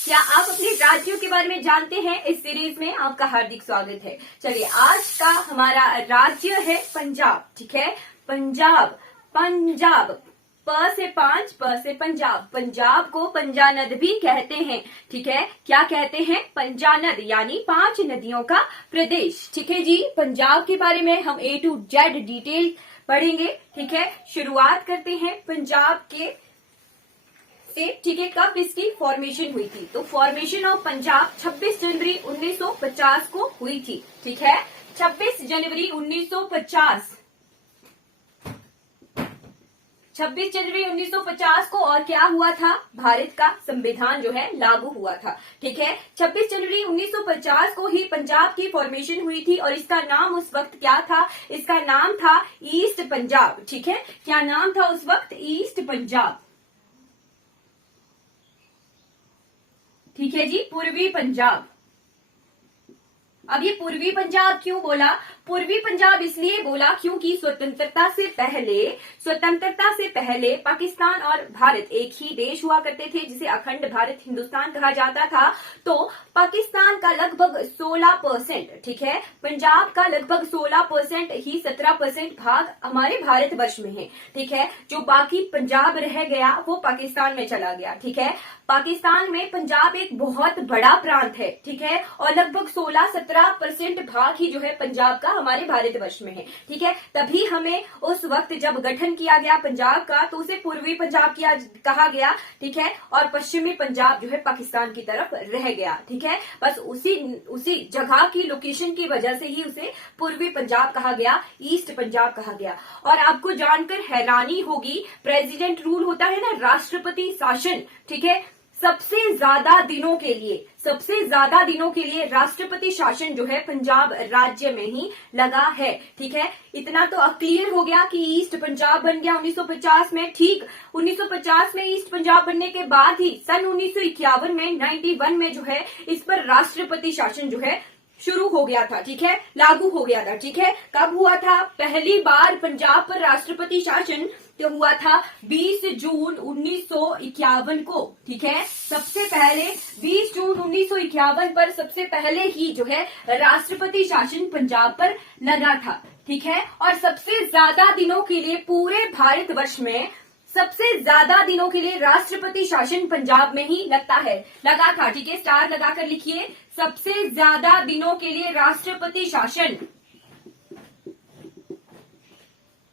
क्या आप अपने राज्यों के बारे में जानते हैं? इस सीरीज में आपका हार्दिक स्वागत है। चलिए, आज का हमारा राज्य है पंजाब। ठीक है, पंजाब, पंजाब, प से पांच, प से पंजाब। पंजाब को पंजानद भी कहते हैं। ठीक है, क्या कहते हैं? पंजानद, यानी 5 नदियों का प्रदेश। ठीक है जी, पंजाब के बारे में हम A to Z डिटेल पढ़ेंगे। ठीक है, शुरुआत करते हैं पंजाब के से। ठीक है, कब इसकी फॉर्मेशन हुई थी? तो फॉर्मेशन ऑफ पंजाब 26 जनवरी 1950 को हुई थी। ठीक है, 26 जनवरी 1950, 26 जनवरी 1950 को। और क्या हुआ था? भारत का संविधान जो है लागू हुआ था। ठीक है, 26 जनवरी 1950 को ही पंजाब की फॉर्मेशन हुई थी और इसका नाम उस वक्त क्या था? इसका नाम था ईस्ट पंजाब। ठीक है, क्या नाम था उस वक्त? ईस्ट पंजाब। ठीक है जी, पूर्वी पंजाब। अब ये पूर्वी पंजाब क्यों बोला? पूर्वी पंजाब इसलिए बोला क्योंकि स्वतंत्रता से पहले पाकिस्तान और भारत एक ही देश हुआ करते थे, जिसे अखंड भारत हिंदुस्तान कहा जाता था। तो पाकिस्तान का लगभग 16%, ठीक है, पंजाब का लगभग 16% ही 17% भाग हमारे भारतवर्ष में है। ठीक है, जो बाकी पंजाब रह गया वो पाकिस्तान में चला गया। ठीक है, पाकिस्तान में पंजाब एक बहुत बड़ा प्रांत है। ठीक है, और लगभग 16-17% भाग ही जो है पंजाब का हमारे भारतवर्ष में है। ठीक है, तभी हमें उस वक्त जब गठन किया गया पंजाब का तो उसे पूर्वी पंजाब कहा गया। ठीक है, और पश्चिमी पंजाब जो है पाकिस्तान की तरफ रह गया। ठीक है, बस उसी जगह की लोकेशन की वजह से ही उसे पूर्वी पंजाब कहा गया, ईस्ट पंजाब कहा गया। और आपको जानकर हैरानी होगी, प्रेसिडेंट रूल होता है ना, राष्ट्रपति शासन। ठीक है, सबसे ज्यादा दिनों के लिए राष्ट्रपति शासन जो है पंजाब राज्य में ही लगा है। ठीक है, इतना तो क्लियर हो गया कि ईस्ट पंजाब बन गया 1950 में। ठीक, 1950 में ईस्ट पंजाब बनने के बाद ही सन 1951 में 91 में जो है इस पर राष्ट्रपति शासन जो है शुरू हो गया था। ठीक है, लागू हो गया था। ठीक है, कब हुआ था? पहली बार पंजाब पर राष्ट्रपति शासन तो हुआ था 20 जून 1951 को। ठीक है, सबसे पहले 20 जून 1951 पर सबसे पहले ही जो है राष्ट्रपति शासन पंजाब पर लगा था। ठीक है, और सबसे ज्यादा दिनों के लिए पूरे भारतवर्ष में सबसे ज्यादा दिनों के लिए राष्ट्रपति शासन पंजाब में ही लगा था। ठीक है, स्टार लगाकर लिखिए, सबसे ज्यादा दिनों के लिए राष्ट्रपति शासन,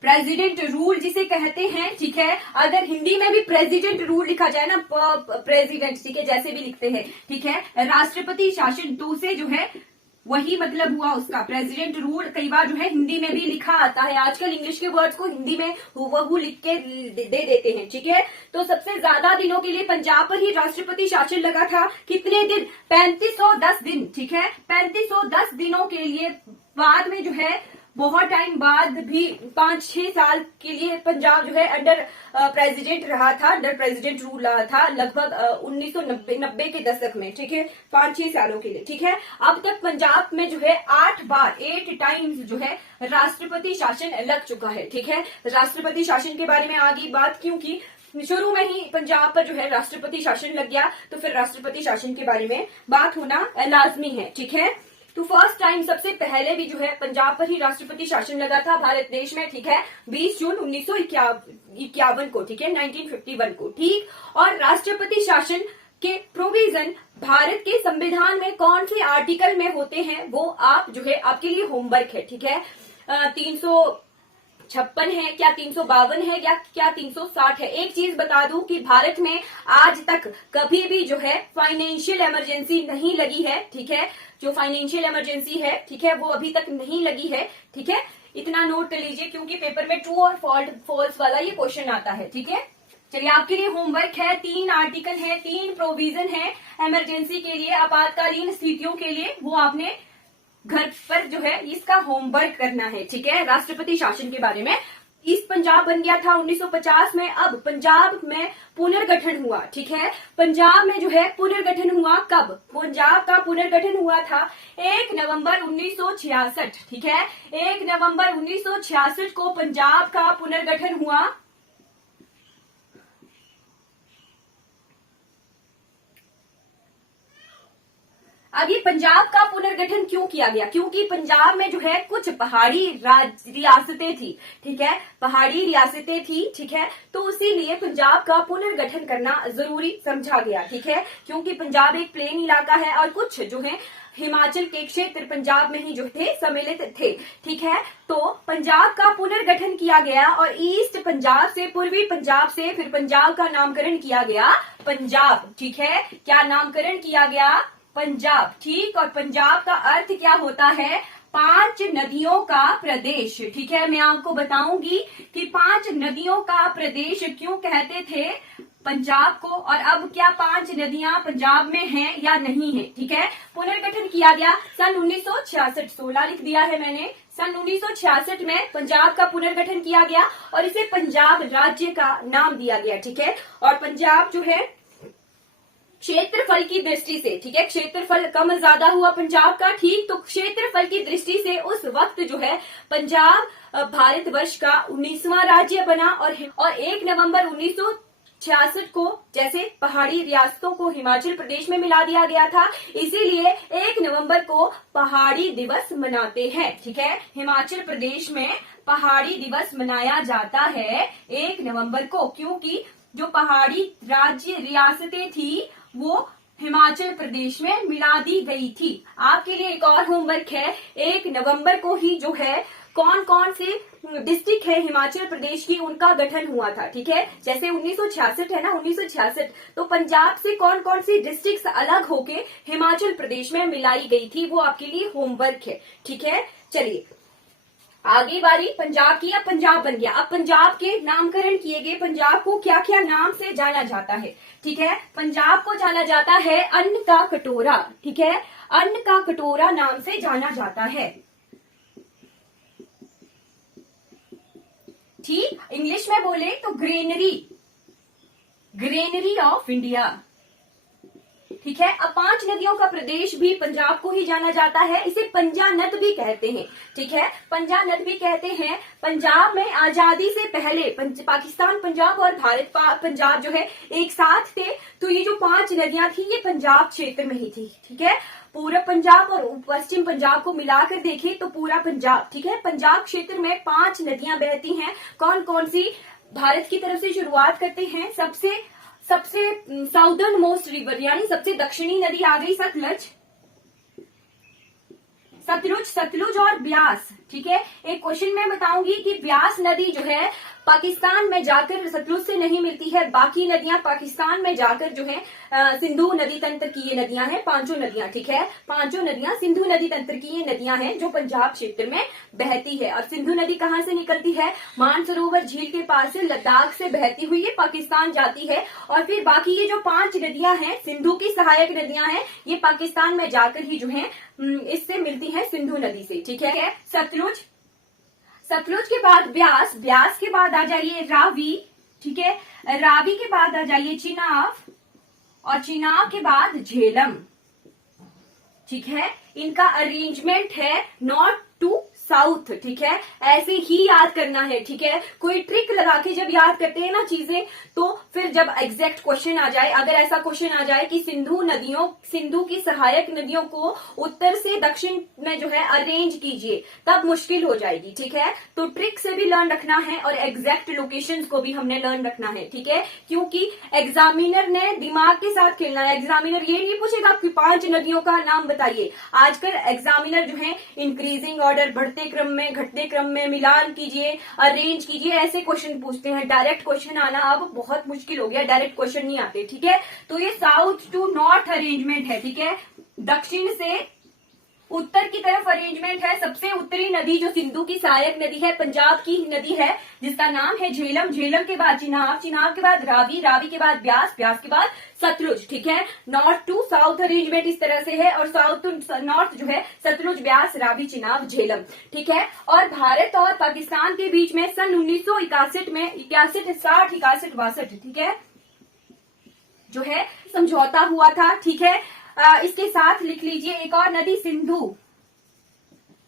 प्रेसिडेंट रूल जिसे कहते हैं। ठीक है, अगर हिंदी में भी प्रेसिडेंट रूल लिखा जाए ना, प्रेसिडेंट, ठीक है, जैसे भी लिखते हैं। ठीक है, राष्ट्रपति शासन तो उसे जो है वही मतलब हुआ उसका प्रेसिडेंट रूल। कई बार जो है हिंदी में भी लिखा आता है, आजकल इंग्लिश के वर्ड्स को हिंदी में हूबहू लिख के दे देते हैं। ठीक है, तो सबसे ज्यादा दिनों के लिए पंजाब पर ही राष्ट्रपति शासन लगा था। कितने दिन? 3510 दिन। ठीक है, 3510 दिनों के लिए। बाद में जो है बहुत टाइम बाद भी 5-6 साल के लिए पंजाब जो है अंडर प्रेसिडेंट रहा था, अंडर प्रेसिडेंट रूल रहा था, लगभग 1990 के दशक में। ठीक है, 5-6 सालों के लिए। ठीक है, अब तक पंजाब में जो है 8 टाइम्स जो है राष्ट्रपति शासन लग चुका है। ठीक है, राष्ट्रपति शासन के बारे में आगे बात, क्योंकि शुरू में ही पंजाब पर जो है राष्ट्रपति शासन लग गया, तो फिर राष्ट्रपति शासन के बारे में बात होना लाजमी है। ठीक है, तो फर्स्ट टाइम सबसे पहले भी जो है पंजाब पर ही राष्ट्रपति शासन लगा था भारत देश में। ठीक है, 20 जून 1951 को। ठीक है, 1951 को। ठीक, और राष्ट्रपति शासन के प्रोविजन भारत के संविधान में कौन से आर्टिकल में होते हैं वो आप जो है आपके लिए होमवर्क है। ठीक है, 356 है क्या, 352 है या क्या 360 है? एक चीज बता दूं कि भारत में आज तक कभी भी जो है फाइनेंशियल इमरजेंसी नहीं लगी है। ठीक है, जो फाइनेंशियल इमरजेंसी है, ठीक है, वो अभी तक नहीं लगी है। ठीक है, इतना नोट कर लीजिए क्योंकि पेपर में ट्रू और फॉल्स वाला ये क्वेश्चन आता है। ठीक है, चलिए, आपके लिए होमवर्क है, 3 आर्टिकल है, 3 प्रोविजन है इमरजेंसी के लिए, आपातकालीन स्थितियों के लिए, वो आपने घर पर जो है इसका होमवर्क करना है। ठीक है, राष्ट्रपति शासन के बारे में। ईस्ट पंजाब बन गया था 1950 में। अब पंजाब में पुनर्गठन हुआ। ठीक है, पंजाब में जो है पुनर्गठन हुआ कब? पंजाब का पुनर्गठन हुआ था 1 नवंबर 1966। ठीक है, 1 नवंबर 1966 को पंजाब का पुनर्गठन हुआ। अब ये पंजाब का पुनर्गठन क्यों किया गया? क्योंकि पंजाब में जो है कुछ पहाड़ी रियासतें थी, ठीक है, पहाड़ी रियासतें थी, ठीक है, तो इसीलिए पंजाब का पुनर्गठन करना जरूरी समझा गया, ठीक है, क्योंकि पंजाब एक प्लेन इलाका है और कुछ जो है हिमाचल के क्षेत्र पंजाब में ही जो थे सम्मिलित थे, ठीक है। तो पंजाब का पुनर्गठन किया गया और ईस्ट पंजाब से, पूर्वी पंजाब से फिर पंजाब का नामकरण किया गया पंजाब, ठीक है। क्या नामकरण किया गया? पंजाब, ठीक। और पंजाब का अर्थ क्या होता है? 5 नदियों का प्रदेश, ठीक है। मैं आपको बताऊंगी कि 5 नदियों का प्रदेश क्यों कहते थे पंजाब को, और अब क्या 5 नदियां पंजाब में हैं या नहीं है, ठीक है। पुनर्गठन किया गया सन 1966, 16 लिख दिया है मैंने। सन 1966 में पंजाब का पुनर्गठन किया गया और इसे पंजाब राज्य का नाम दिया गया, ठीक है। और पंजाब जो है क्षेत्रफल की दृष्टि से, ठीक है, क्षेत्रफल कम ज्यादा हुआ पंजाब का, ठीक, तो क्षेत्रफल की दृष्टि से उस वक्त जो है पंजाब भारतवर्ष का 19वां राज्य बना और 1 नवंबर 1966 को जैसे पहाड़ी रियासतों को हिमाचल प्रदेश में मिला दिया गया था, इसीलिए 1 नवंबर को पहाड़ी दिवस मनाते हैं, ठीक है। हिमाचल प्रदेश में पहाड़ी दिवस मनाया जाता है 1 नवंबर को, क्योंकि जो पहाड़ी राज्य रियासतें थी वो हिमाचल प्रदेश में मिला दी गई थी। आपके लिए एक और होमवर्क है, 1 नवंबर को ही जो है कौन कौन से डिस्ट्रिक्ट है हिमाचल प्रदेश की उनका गठन हुआ था, ठीक है। जैसे 1966 है ना, 1966, तो पंजाब से कौन कौन सी डिस्ट्रिक्ट अलग होके हिमाचल प्रदेश में मिलाई गई थी, वो आपके लिए होमवर्क है, ठीक है। चलिए आगे बारी पंजाब की। अब पंजाब बन गया, अब पंजाब के नामकरण किए गए। पंजाब को क्या क्या नाम से जाना जाता है, ठीक है। पंजाब को जाना जाता है अन्न का कटोरा, ठीक है, अन्न का कटोरा नाम से जाना जाता है, ठीक। इंग्लिश में बोले तो ग्रेनरी, ग्रेनरी ऑफ इंडिया, ठीक है। अब 5 नदियों का प्रदेश भी पंजाब को ही जाना जाता है, इसे पंजानद भी कहते हैं, ठीक है, पंजानद भी कहते हैं। पंजाब में आजादी से पहले पाकिस्तान पंजाब और भारत पंजाब जो है एक साथ थे, तो ये जो 5 नदियां थी ये पंजाब क्षेत्र में ही थी, ठीक है। पूर्व पंजाब और पश्चिम पंजाब को मिलाकर देखें तो पूरा पंजाब, ठीक है। पंजाब क्षेत्र में 5 नदियां बहती हैं। कौन कौन सी? भारत की तरफ से शुरुआत करते हैं, सबसे साउदर्न मोस्ट रिवर यानी सबसे दक्षिणी नदी आ गई सतलुज, सतलुज और ब्यास, ठीक है। एक क्वेश्चन मैं बताऊंगी कि ब्यास नदी जो है पाकिस्तान में जाकर सतलुज से नहीं मिलती है, बाकी नदियां पाकिस्तान में जाकर जो है सिंधु नदी तंत्र की ये नदियां हैं, 5 नदियां, ठीक है, 5 नदियां सिंधु नदी तंत्र की ये नदियां हैं जो पंजाब क्षेत्र में बहती है। और सिंधु नदी कहाँ से निकलती है? मानसरोवर झील के पास से लद्दाख से बहती हुई ये पाकिस्तान जाती है, और फिर बाकी ये जो 5 नदियां हैं सिंधु की सहायक नदियां हैं, ये पाकिस्तान में जाकर ही जो है इससे मिलती है सिंधु नदी से, ठीक है। सतलुज, सतलुज के बाद ब्यास, ब्यास के बाद आ जाइए रावी, ठीक है, रावी के बाद आ जाइए चिनाब, और चिनाब के बाद झेलम, ठीक है। इनका अरेंजमेंट है नॉर्थ टू साउथ, ठीक है, ऐसे ही याद करना है, ठीक है। कोई ट्रिक लगा के जब याद करते हैं ना चीजें, तो फिर जब एग्जैक्ट क्वेश्चन आ जाए, अगर ऐसा क्वेश्चन आ जाए कि सिंधु की सहायक नदियों को उत्तर से दक्षिण में जो है अरेंज कीजिए, तब मुश्किल हो जाएगी, ठीक है। तो ट्रिक से भी लर्न रखना है और एग्जैक्ट लोकेशंस को भी हमने लर्न रखना है, ठीक है, क्योंकि एग्जामिनर ने दिमाग के साथ खेलना है। एग्जामिनर ये नहीं पूछेगा कि 5 नदियों का नाम बताइए। आजकल एग्जामिनर जो है इंक्रीजिंग ऑर्डर, बढ़ते क्रम में, घटते क्रम में, मिलान कीजिए, अरेंज कीजिए, ऐसे क्वेश्चन पूछते हैं। डायरेक्ट क्वेश्चन आना अब बहुत मुश्किल हो गया, डायरेक्ट क्वेश्चन नहीं आते, ठीक है। तो ये साउथ टू नॉर्थ अरेंजमेंट है, ठीक है, दक्षिण से उत्तर की तरफ अरेंजमेंट है। सबसे उत्तरी नदी जो सिंधु की सहायक नदी है, पंजाब की नदी है, जिसका नाम है झेलम, झेलम के बाद चिनाब, चिनाब के बाद रावी, रावी के बाद ब्यास, ब्यास के बाद सतलुज, ठीक है। नॉर्थ टू साउथ अरेंजमेंट इस तरह से है, और साउथ टू नॉर्थ जो है सतलुज, ब्यास, रावी, चिनाब, झेलम, ठीक है। और भारत और पाकिस्तान के बीच में सन 1961 में 61, 60, 61, 62, ठीक है, जो है समझौता हुआ था, ठीक है। इसके साथ लिख लीजिए एक और नदी सिंधु,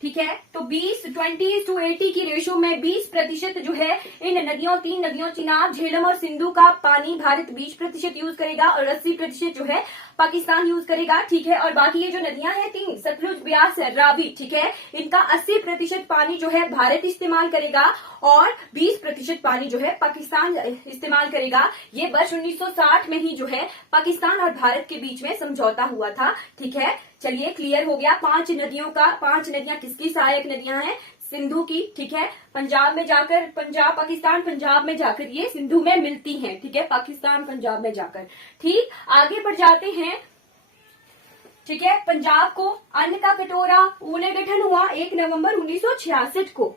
ठीक है। तो 20:80 की रेशो में 20% जो है इन नदियों, 3 नदियों चिनाब, झेलम और सिंधु का पानी भारत 20% यूज करेगा और 80% जो है पाकिस्तान यूज करेगा। ठीक है। और बाकी ये जो नदियां हैं 3, सतलुज, ब्यास, रावी, ठीक है, इनका 80% पानी जो है भारत इस्तेमाल करेगा और 20% पानी जो है पाकिस्तान इस्तेमाल करेगा। ये वर्ष 1960 में ही जो है पाकिस्तान और भारत के बीच में समझौता हुआ था। ठीक है। चलिए, क्लियर हो गया 5 नदियों का। 5 नदियां किसकी सहायक नदियां हैं? सिंधु की। ठीक है। पंजाब में जाकर, पंजाब पाकिस्तान पंजाब में जाकर ये सिंधु में मिलती हैं। ठीक है। पाकिस्तान पंजाब में जाकर। ठीक, आगे बढ़ जाते हैं। ठीक है। पंजाब को अन्न का कटोरा पुनर्गठन हुआ 1 नवंबर 1966 को।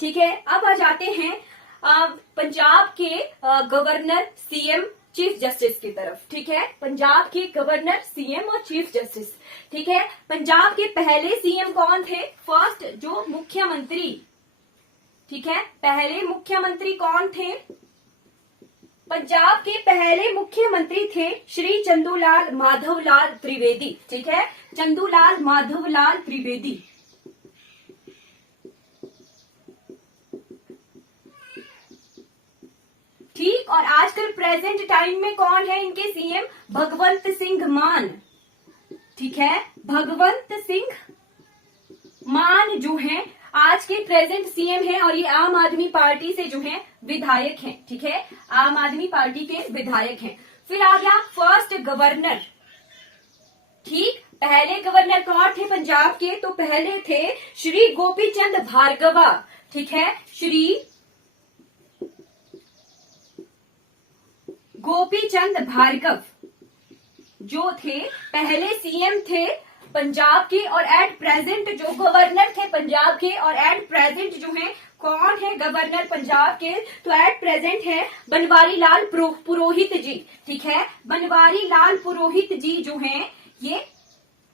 ठीक है। अब आ जाते हैं पंजाब के गवर्नर, सीएम, चीफ जस्टिस की तरफ। ठीक है। पंजाब के गवर्नर, सीएम और चीफ जस्टिस। ठीक है। पंजाब के पहले सीएम कौन थे? फर्स्ट जो मुख्यमंत्री। ठीक है। पहले मुख्यमंत्री कौन थे? पंजाब के पहले मुख्यमंत्री थे श्री चंदूलाल माधवलाल त्रिवेदी। ठीक है। चंदूलाल माधवलाल त्रिवेदी। ठीक। और आजकल प्रेजेंट टाइम में कौन है इनके सीएम? भगवंत सिंह मान। ठीक है। भगवंत सिंह मान जो है आज के प्रेजेंट सीएम हैं और ये आम आदमी पार्टी से जो है विधायक हैं। ठीक है। आम आदमी पार्टी के विधायक हैं। फिर आ गया फर्स्ट गवर्नर। ठीक। पहले गवर्नर कौन थे पंजाब के? तो पहले थे श्री गोपीचंद भार्गवा। ठीक है। श्री गोपीचंद भार्गव जो थे पहले सीएम थे पंजाब के और एट प्रेजेंट जो गवर्नर थे पंजाब के। और एट प्रेजेंट जो है कौन है गवर्नर पंजाब के? तो एट प्रेजेंट है बनवारी लाल पुरोहित जी। ठीक है। बनवारी लाल पुरोहित जी जो हैं ये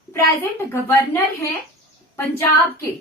प्रेजेंट गवर्नर हैं पंजाब के।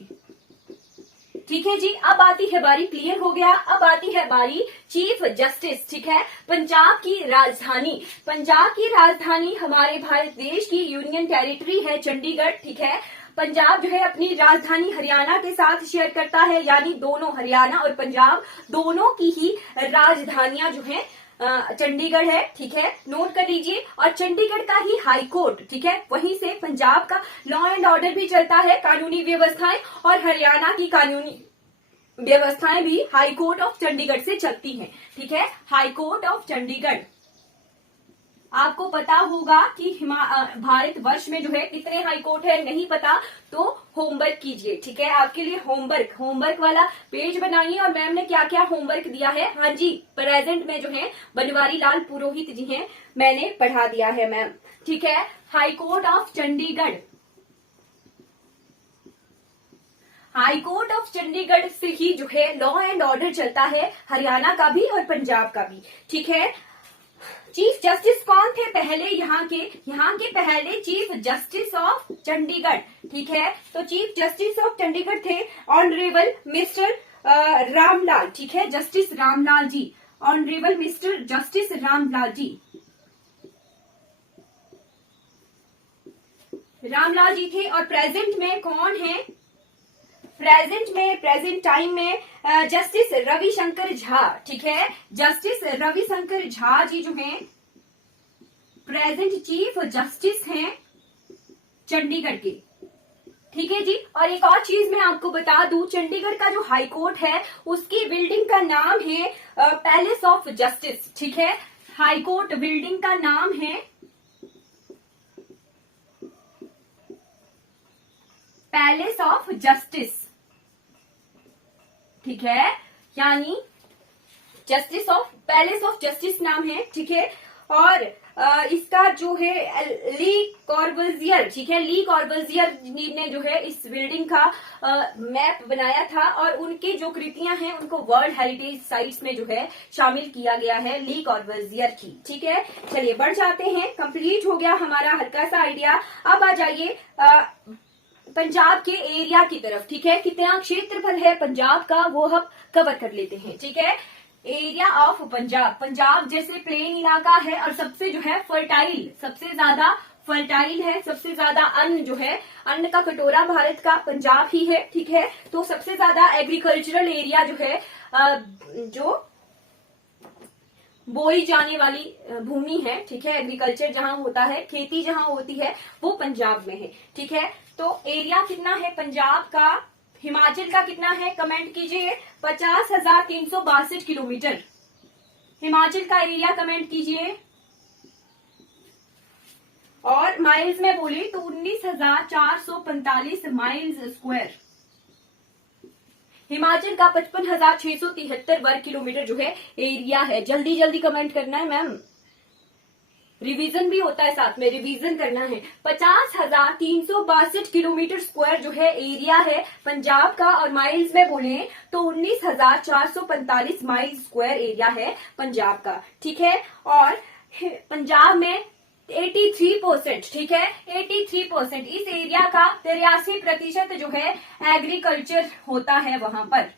ठीक है जी। अब आती है बारी, क्लियर हो गया, अब आती है बारी चीफ जस्टिस। ठीक है। पंजाब की राजधानी, पंजाब की राजधानी हमारे भारत देश की यूनियन टेरिटरी है चंडीगढ़। ठीक है। पंजाब जो है अपनी राजधानी हरियाणा के साथ शेयर करता है, यानी दोनों हरियाणा और पंजाब दोनों की ही राजधानियां जो है चंडीगढ़ है। ठीक है। नोट कर लीजिए। और चंडीगढ़ का ही हाई कोर्ट, ठीक है, वहीं से पंजाब का लॉ एंड ऑर्डर भी चलता है, कानूनी व्यवस्थाएं, और हरियाणा की कानूनी व्यवस्थाएं भी हाई कोर्ट ऑफ चंडीगढ़ से चलती हैं। ठीक है। High court of Chandigarh. आपको पता होगा कि भारत वर्ष में जो है कितने हाई कोर्ट है, नहीं पता तो होमवर्क कीजिए। ठीक है। आपके लिए होमवर्क वाला पेज बनाइए और मैम ने क्या क्या होमवर्क दिया है। हाँ जी, प्रेजेंट में जो है बनवारी लाल पुरोहित जी हैं, मैंने पढ़ा दिया है मैम। ठीक है। High court of Chandigarh, high court of Chandigarh से ही जो है लॉ एंड ऑर्डर चलता है, हरियाणा का भी और पंजाब का भी। ठीक है। चीफ जस्टिस कौन थे पहले यहाँ के पहले चीफ जस्टिस ऑफ चंडीगढ़। ठीक है। तो चीफ जस्टिस ऑफ चंडीगढ़ थे ऑनरेबल मिस्टर रामलाल। ठीक है। Justice Ramlal ji, honourable mister justice Ramlal ji, Ramlal ji थे। और प्रेजेंट में कौन है? प्रेजेंट टाइम में जस्टिस रविशंकर झा। ठीक है। जस्टिस रविशंकर झा जी जो हैं प्रेजेंट चीफ जस्टिस हैं चंडीगढ़ के। ठीक है जी। और एक और चीज मैं आपको बता दूं, चंडीगढ़ का जो हाई कोर्ट है उसकी बिल्डिंग का नाम है पैलेस ऑफ जस्टिस। ठीक है। हाई कोर्ट बिल्डिंग का नाम है पैलेस ऑफ जस्टिस। ठीक है। यानी पैलेस ऑफ जस्टिस नाम है। ठीक है। और इसका जो है ली कॉर्बुजियर, ठीक है, ली कॉर्बुजियर ने जो है इस बिल्डिंग का मैप बनाया था और उनकी जो कृतियां हैं उनको वर्ल्ड हेरिटेज साइट्स में जो है शामिल किया गया है ली कॉर्बुजियर की। ठीक है। चलिए बढ़ जाते हैं, कंप्लीट हो गया हमारा हल्का सा आइडिया। अब आ जाइए पंजाब के एरिया की तरफ। ठीक है। कितना क्षेत्रफल है पंजाब का वो हम कवर कर लेते हैं। ठीक है। एरिया ऑफ पंजाब, पंजाब जैसे प्लेन इलाका है और सबसे जो है फर्टाइल, सबसे ज्यादा फर्टाइल है, सबसे ज्यादा अन्न जो है, अन्न का कटोरा भारत का पंजाब ही है, ठीक है। तो सबसे ज्यादा एग्रीकल्चरल एरिया जो है, जो बोई जाने वाली भूमि है, ठीक है, एग्रीकल्चर जहां होता है, खेती जहां होती है, वो पंजाब में है, ठीक है। तो एरिया कितना है पंजाब का, हिमाचल का कितना है, कमेंट कीजिए। 50,362 किलोमीटर हिमाचल का एरिया, कमेंट कीजिए। और माइल्स में बोले तो 19,445 माइल्स स्क्वायर। हिमाचल का 55,673 वर्ग किलोमीटर जो है एरिया है। जल्दी जल्दी कमेंट करना है मैम, रिवीजन भी होता है, साथ में रिवीजन करना है। 50,362 किलोमीटर स्क्वायर जो है एरिया है पंजाब का, और माइल्स में बोले तो 19,445 माइल स्क्वायर एरिया है पंजाब का, ठीक है। और पंजाब में 83%, ठीक है, 83% इस एरिया का 83% जो है एग्रीकल्चर होता है वहां पर,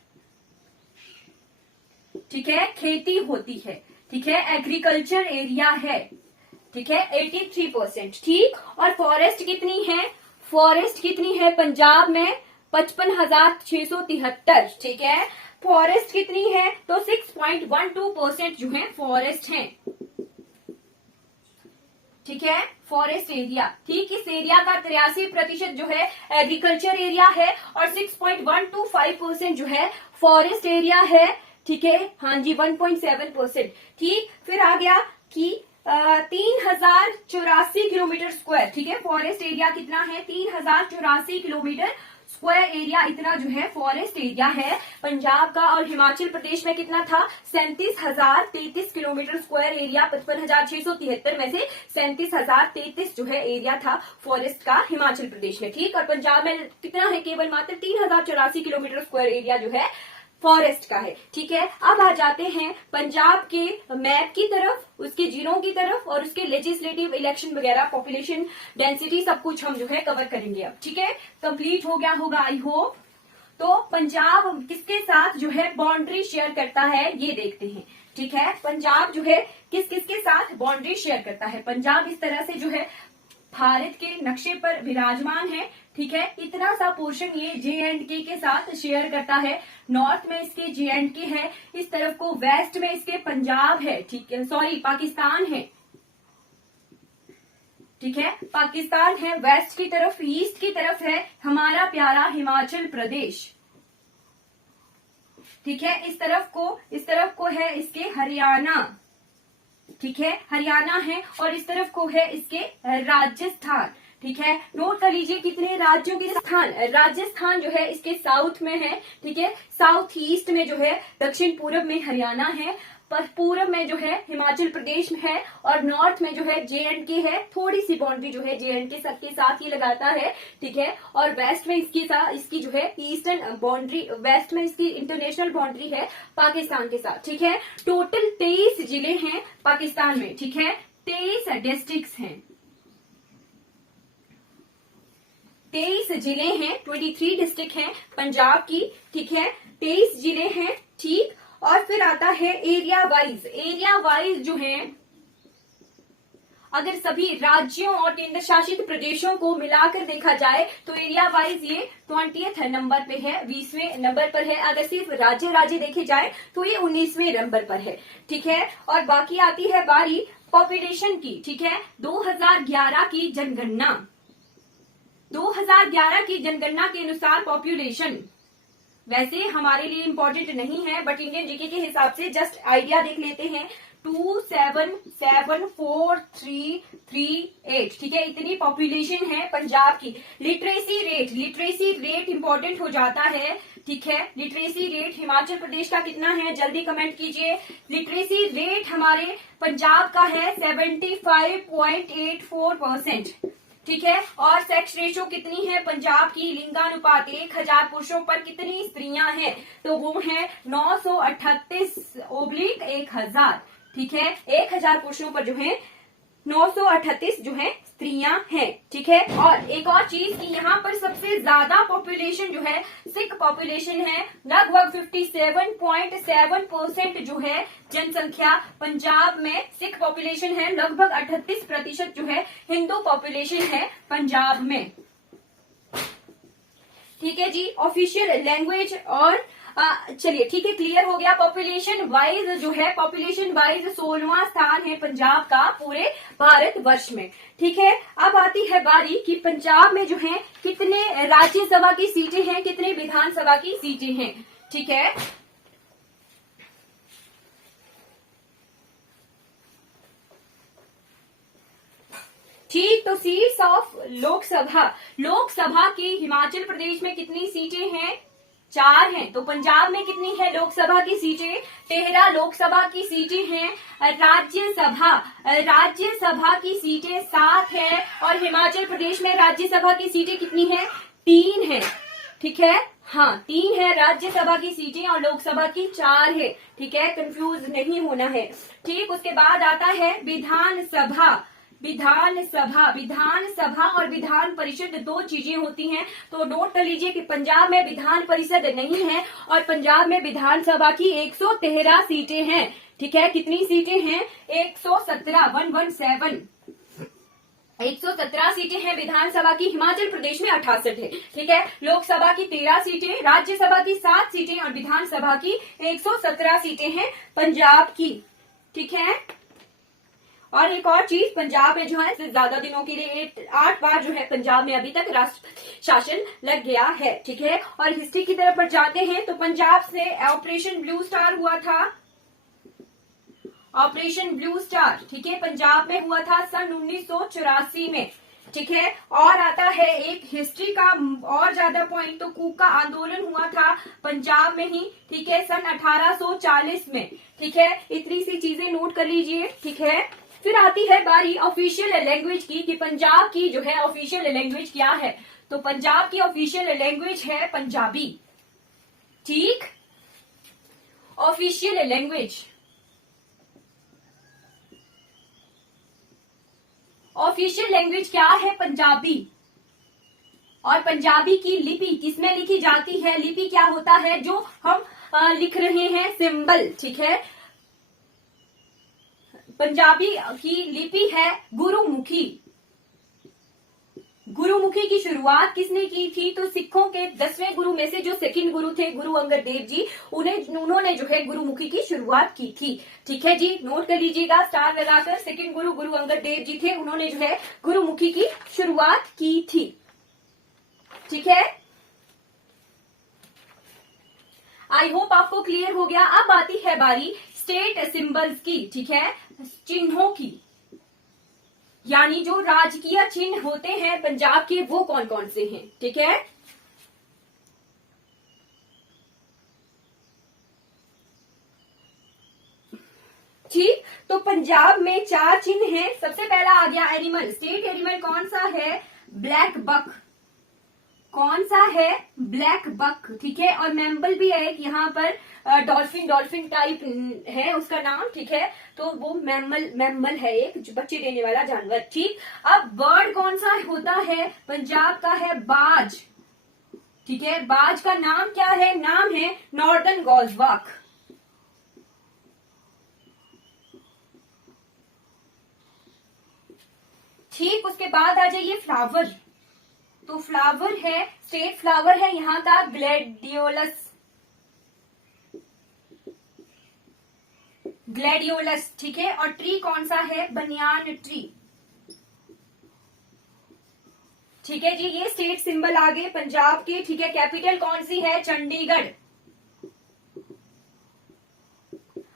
ठीक है, खेती होती है, ठीक है, एग्रीकल्चर एरिया है, ठीक है, 83%, ठीक। और फॉरेस्ट कितनी है, फॉरेस्ट कितनी है पंजाब में, 55,673, ठीक है। फॉरेस्ट कितनी है तो 6.12% जो है फॉरेस्ट है, ठीक है, फॉरेस्ट एरिया, ठीक। इस एरिया का 83% जो है एग्रीकल्चर एरिया है, और 6.125% जो है फॉरेस्ट एरिया है, ठीक है, हाँ जी, 1.7%, ठीक। फिर आ गया कि 3,084 किलोमीटर स्क्वायर, ठीक है, फॉरेस्ट एरिया कितना है, 3,084 किलोमीटर स्क्वायर एरिया, इतना जो है फॉरेस्ट एरिया है पंजाब का। और हिमाचल प्रदेश में कितना था, 37,033 किलोमीटर स्क्वायर एरिया, 55,673 में से 37,033 जो है एरिया था फॉरेस्ट का हिमाचल प्रदेश में, ठीक। और पंजाब में कितना है, केवल मात्र 3,084 किलोमीटर स्क्वायर एरिया जो है फॉरेस्ट का है, ठीक है। अब आ जाते हैं पंजाब के मैप की तरफ, उसके जिलों की तरफ, और उसके लेजिस्लेटिव इलेक्शन वगैरह, पॉपुलेशन डेंसिटी, सब कुछ हम जो है कवर करेंगे अब, ठीक है। कंप्लीट हो गया होगा आई होप। तो पंजाब किसके साथ जो है बाउंड्री शेयर करता है, ये देखते हैं, ठीक है। पंजाब जो है किस किस के साथ बाउंड्री शेयर करता है। पंजाब इस तरह से जो है भारत के नक्शे पर विराजमान है, ठीक है। इतना सा पोर्शन ये J&K के साथ शेयर करता है। नॉर्थ में इसके J&K है, इस तरफ को वेस्ट में इसके पंजाब है, ठीक है, सॉरी पाकिस्तान है, ठीक है, पाकिस्तान है। वेस्ट की तरफ, ईस्ट की तरफ है हमारा प्यारा हिमाचल प्रदेश, ठीक है। इस तरफ को है इसके हरियाणा, ठीक है, हरियाणा है। और इस तरफ को है इसके राजस्थान, ठीक है। नोट कर लीजिए कितने राज्यों के स्थान, राजस्थान जो है इसके साउथ में है, ठीक है, साउथ ईस्ट में जो है, दक्षिण पूर्व में हरियाणा है, पूर्व में जो है हिमाचल प्रदेश में है, और नॉर्थ में जो है J&K है। थोड़ी सी बाउंड्री जो है J&K सबके साथ ही लगाता है, ठीक है। और वेस्ट में इसकी जो है ईस्टर्न बाउंड्री, वेस्ट में इसकी इंटरनेशनल बाउंड्री है पाकिस्तान के साथ, ठीक है। टोटल 23 जिले हैं पाकिस्तान में, ठीक है, 23 डिस्ट्रिक्ट्स हैं, 23 जिले हैं, 23 डिस्ट्रिक्ट हैं पंजाब की, ठीक है, 23 जिले हैं, ठीक। और फिर आता है एरिया वाइज। एरिया वाइज जो है, अगर सभी राज्यों और केंद्र शासित प्रदेशों को मिलाकर देखा जाए तो एरिया वाइज ये 20th नंबर पे है, 20वें नंबर पर है। अगर सिर्फ राज्य देखे जाए तो ये 19वें नंबर पर है, ठीक है। और बाकी आती है बारी पॉपुलेशन की, ठीक है। 2011 की जनगणना, 2011 की जनगणना के अनुसार पॉपुलेशन वैसे हमारे लिए इंपॉर्टेंट नहीं है, बट इंडियन जीके के हिसाब से जस्ट आइडिया देख लेते हैं। 2774338, ठीक है, इतनी पॉपुलेशन है पंजाब की। लिटरेसी रेट इंपॉर्टेंट हो जाता है, ठीक है। लिटरेसी रेट हिमाचल प्रदेश का कितना है, जल्दी कमेंट कीजिए। लिटरेसी रेट हमारे पंजाब का है 75.84%, ठीक है। और सेक्स रेशो कितनी है पंजाब की, लिंगानुपात 1000 पुरुषों पर कितनी स्त्रियां हैं, तो वो है 938/1000, ठीक है। 1000 पुरुषों पर जो है 938 जो है स्त्रियां हैं, ठीक है। और एक और चीज कि यहाँ पर सबसे ज्यादा पॉपुलेशन जो है सिख पॉपुलेशन है, लगभग 57.7% जो है जनसंख्या पंजाब में सिख पॉपुलेशन है, लगभग 38% जो है हिंदू पॉपुलेशन है पंजाब में, ठीक है जी। ऑफिशियल लैंग्वेज और चलिए ठीक है, क्लियर हो गया। पॉपुलेशन वाइज जो है, पॉपुलेशन वाइज 16वां स्थान है पंजाब का पूरे भारत वर्ष में, ठीक है। अब आती है बारी कि पंजाब में जो है कितने राज्यसभा की सीटें हैं, कितने विधानसभा की सीटें हैं, ठीक है। ठीक, तो सीट्स ऑफ लोकसभा की हिमाचल प्रदेश में कितनी सीटें हैं? 4 हैं। तो पंजाब में कितनी है लोकसभा की सीटें? 13 लोकसभा की सीटें हैं। राज्यसभा की सीटें 7 है और हिमाचल प्रदेश में राज्यसभा की सीटें कितनी है? 3 है, ठीक है। हाँ, 3 है राज्यसभा की सीटें और लोकसभा की 4 है, ठीक है, कंफ्यूज नहीं होना है। ठीक, उसके बाद आता है विधानसभा और विधान परिषद, 2 चीजें होती हैं। तो नोट कर लीजिए कि पंजाब में विधान परिषद नहीं है और पंजाब में विधानसभा की 113 सीटें हैं, ठीक है। कितनी सीटें हैं? 117 117 सीटें हैं विधानसभा की। हिमाचल प्रदेश में 68 है, ठीक है। लोकसभा की 13 सीटें, राज्यसभा की 7 सीटें और विधानसभा की 117 सीटें हैं पंजाब की, ठीक है। और एक और चीज, पंजाब में जो है ज्यादा दिनों के लिए 8 बार जो है पंजाब में अभी तक राष्ट्र शासन लग गया है, ठीक है। और हिस्ट्री की तरफ पर जाते हैं तो पंजाब से ऑपरेशन ब्लू स्टार हुआ था, ऑपरेशन ब्लू स्टार, ठीक है, पंजाब में हुआ था सन 1984 में, ठीक है। और आता है एक हिस्ट्री का और ज्यादा पॉइंट, तो कूका आंदोलन हुआ था पंजाब में ही, ठीक है, सन 1840 में, ठीक है। इतनी सी चीजें नोट कर लीजिए, ठीक है। फिर आती है बारी ऑफिशियल लैंग्वेज की कि पंजाब की जो है ऑफिशियल लैंग्वेज क्या है। तो पंजाब की ऑफिशियल लैंग्वेज है पंजाबी, ठीक। ऑफिशियल लैंग्वेज क्या है? पंजाबी। और पंजाबी की लिपि किसमें लिखी जाती है? लिपि क्या होता है जो हम लिख रहे हैं? सिंबल, ठीक है। पंजाबी की लिपि है गुरुमुखी। गुरुमुखी की शुरुआत किसने की थी? तो सिखों के 10वें गुरु में से जो सेकंड गुरु थे गुरु अंगद देव जी, उन्होंने जो है गुरुमुखी की शुरुआत की थी, ठीक है जी। नोट कर लीजिएगा स्टार लगाकर, सेकंड गुरु गुरु अंगद देव जी थे, उन्होंने जो है गुरुमुखी की शुरुआत की थी, ठीक है। आई होप आपको क्लियर हो गया। अब आती है बारी स्टेट सिंबल्स की, ठीक है, चिन्हों की, यानी जो राजकीय चिन्ह होते हैं पंजाब के वो कौन कौन से हैं, ठीक है। ठीक, तो पंजाब में 4 चिन्ह हैं। सबसे पहला आ गया एनिमल, स्टेट एनिमल कौन सा है? Black buck. कौन सा है? ब्लैक बक, ठीक है। और मैम्बल भी है, यहाँ पर डॉल्फिन टाइप है उसका नाम, ठीक है। तो वो मैम्बल है, एक बच्चे देने वाला जानवर, ठीक। अब बर्ड कौन सा होता है? पंजाब का है बाज, ठीक है। बाज का नाम क्या है? नाम है नॉर्दर्न गॉजवाक, ठीक। उसके बाद आ जाइए फ्लावर। तो फ्लावर है, स्टेट फ्लावर है यहाँ का ग्लैडियोलस, ठीक है। और ट्री कौन सा है? बनियान ट्री, ठीक है जी। ये स्टेट सिंबल आ गए पंजाब के, ठीक है। कैपिटल कौन सी है? चंडीगढ़।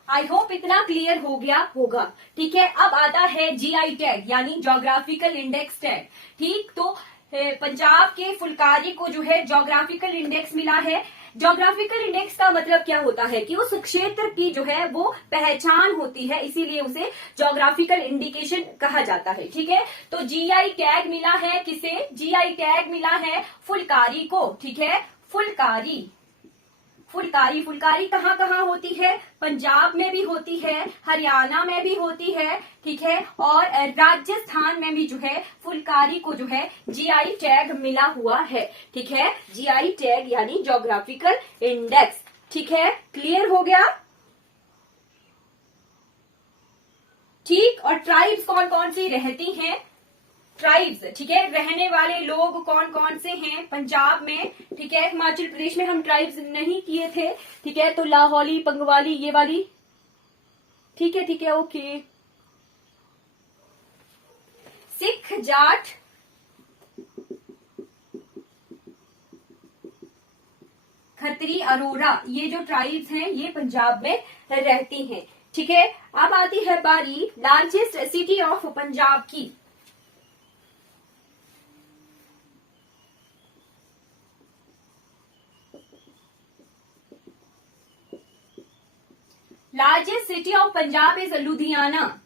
आई होप इतना क्लियर हो गया होगा, ठीक है। अब आता है जीआई टैग, यानी ज्योग्राफिकल इंडेक्स टैग, ठीक। तो पंजाब के फुलकारी को जो है ज्योग्राफिकल इंडेक्स मिला है। ज्योग्राफिकल इंडेक्स का मतलब क्या होता है कि उस क्षेत्र की जो है वो पहचान होती है, इसीलिए उसे ज्योग्राफिकल इंडिकेशन कहा जाता है, ठीक है। तो जीआई टैग मिला है किसे? जीआई टैग मिला है फुलकारी को, ठीक है। फुलकारी। फुलकारी कहाँ कहाँ होती है? पंजाब में भी होती है, हरियाणा में भी होती है, ठीक है, और राजस्थान में भी जो है फुलकारी को जो है जीआई टैग मिला हुआ है, ठीक है, जीआई टैग यानी ज्योग्राफिकल इंडेक्स, ठीक है, क्लियर हो गया? ठीक, और ट्राइब्स कौन कौन सी रहती हैं? ट्राइब्स, ठीक है, रहने वाले लोग कौन कौन से हैं पंजाब में, ठीक है, हिमाचल प्रदेश में हम ट्राइब्स नहीं किए थे, ठीक है, तो लाहौली, पंगवाली, ये वाली, ठीक है, ओके। सिख, जाट, खत्री, अरोरा, ये जो ट्राइब्स हैं ये पंजाब में रहती हैं, ठीक है। अब आती है बारी लार्जेस्ट सिटी ऑफ पंजाब की। Largest city of Punjab is Ludhiana.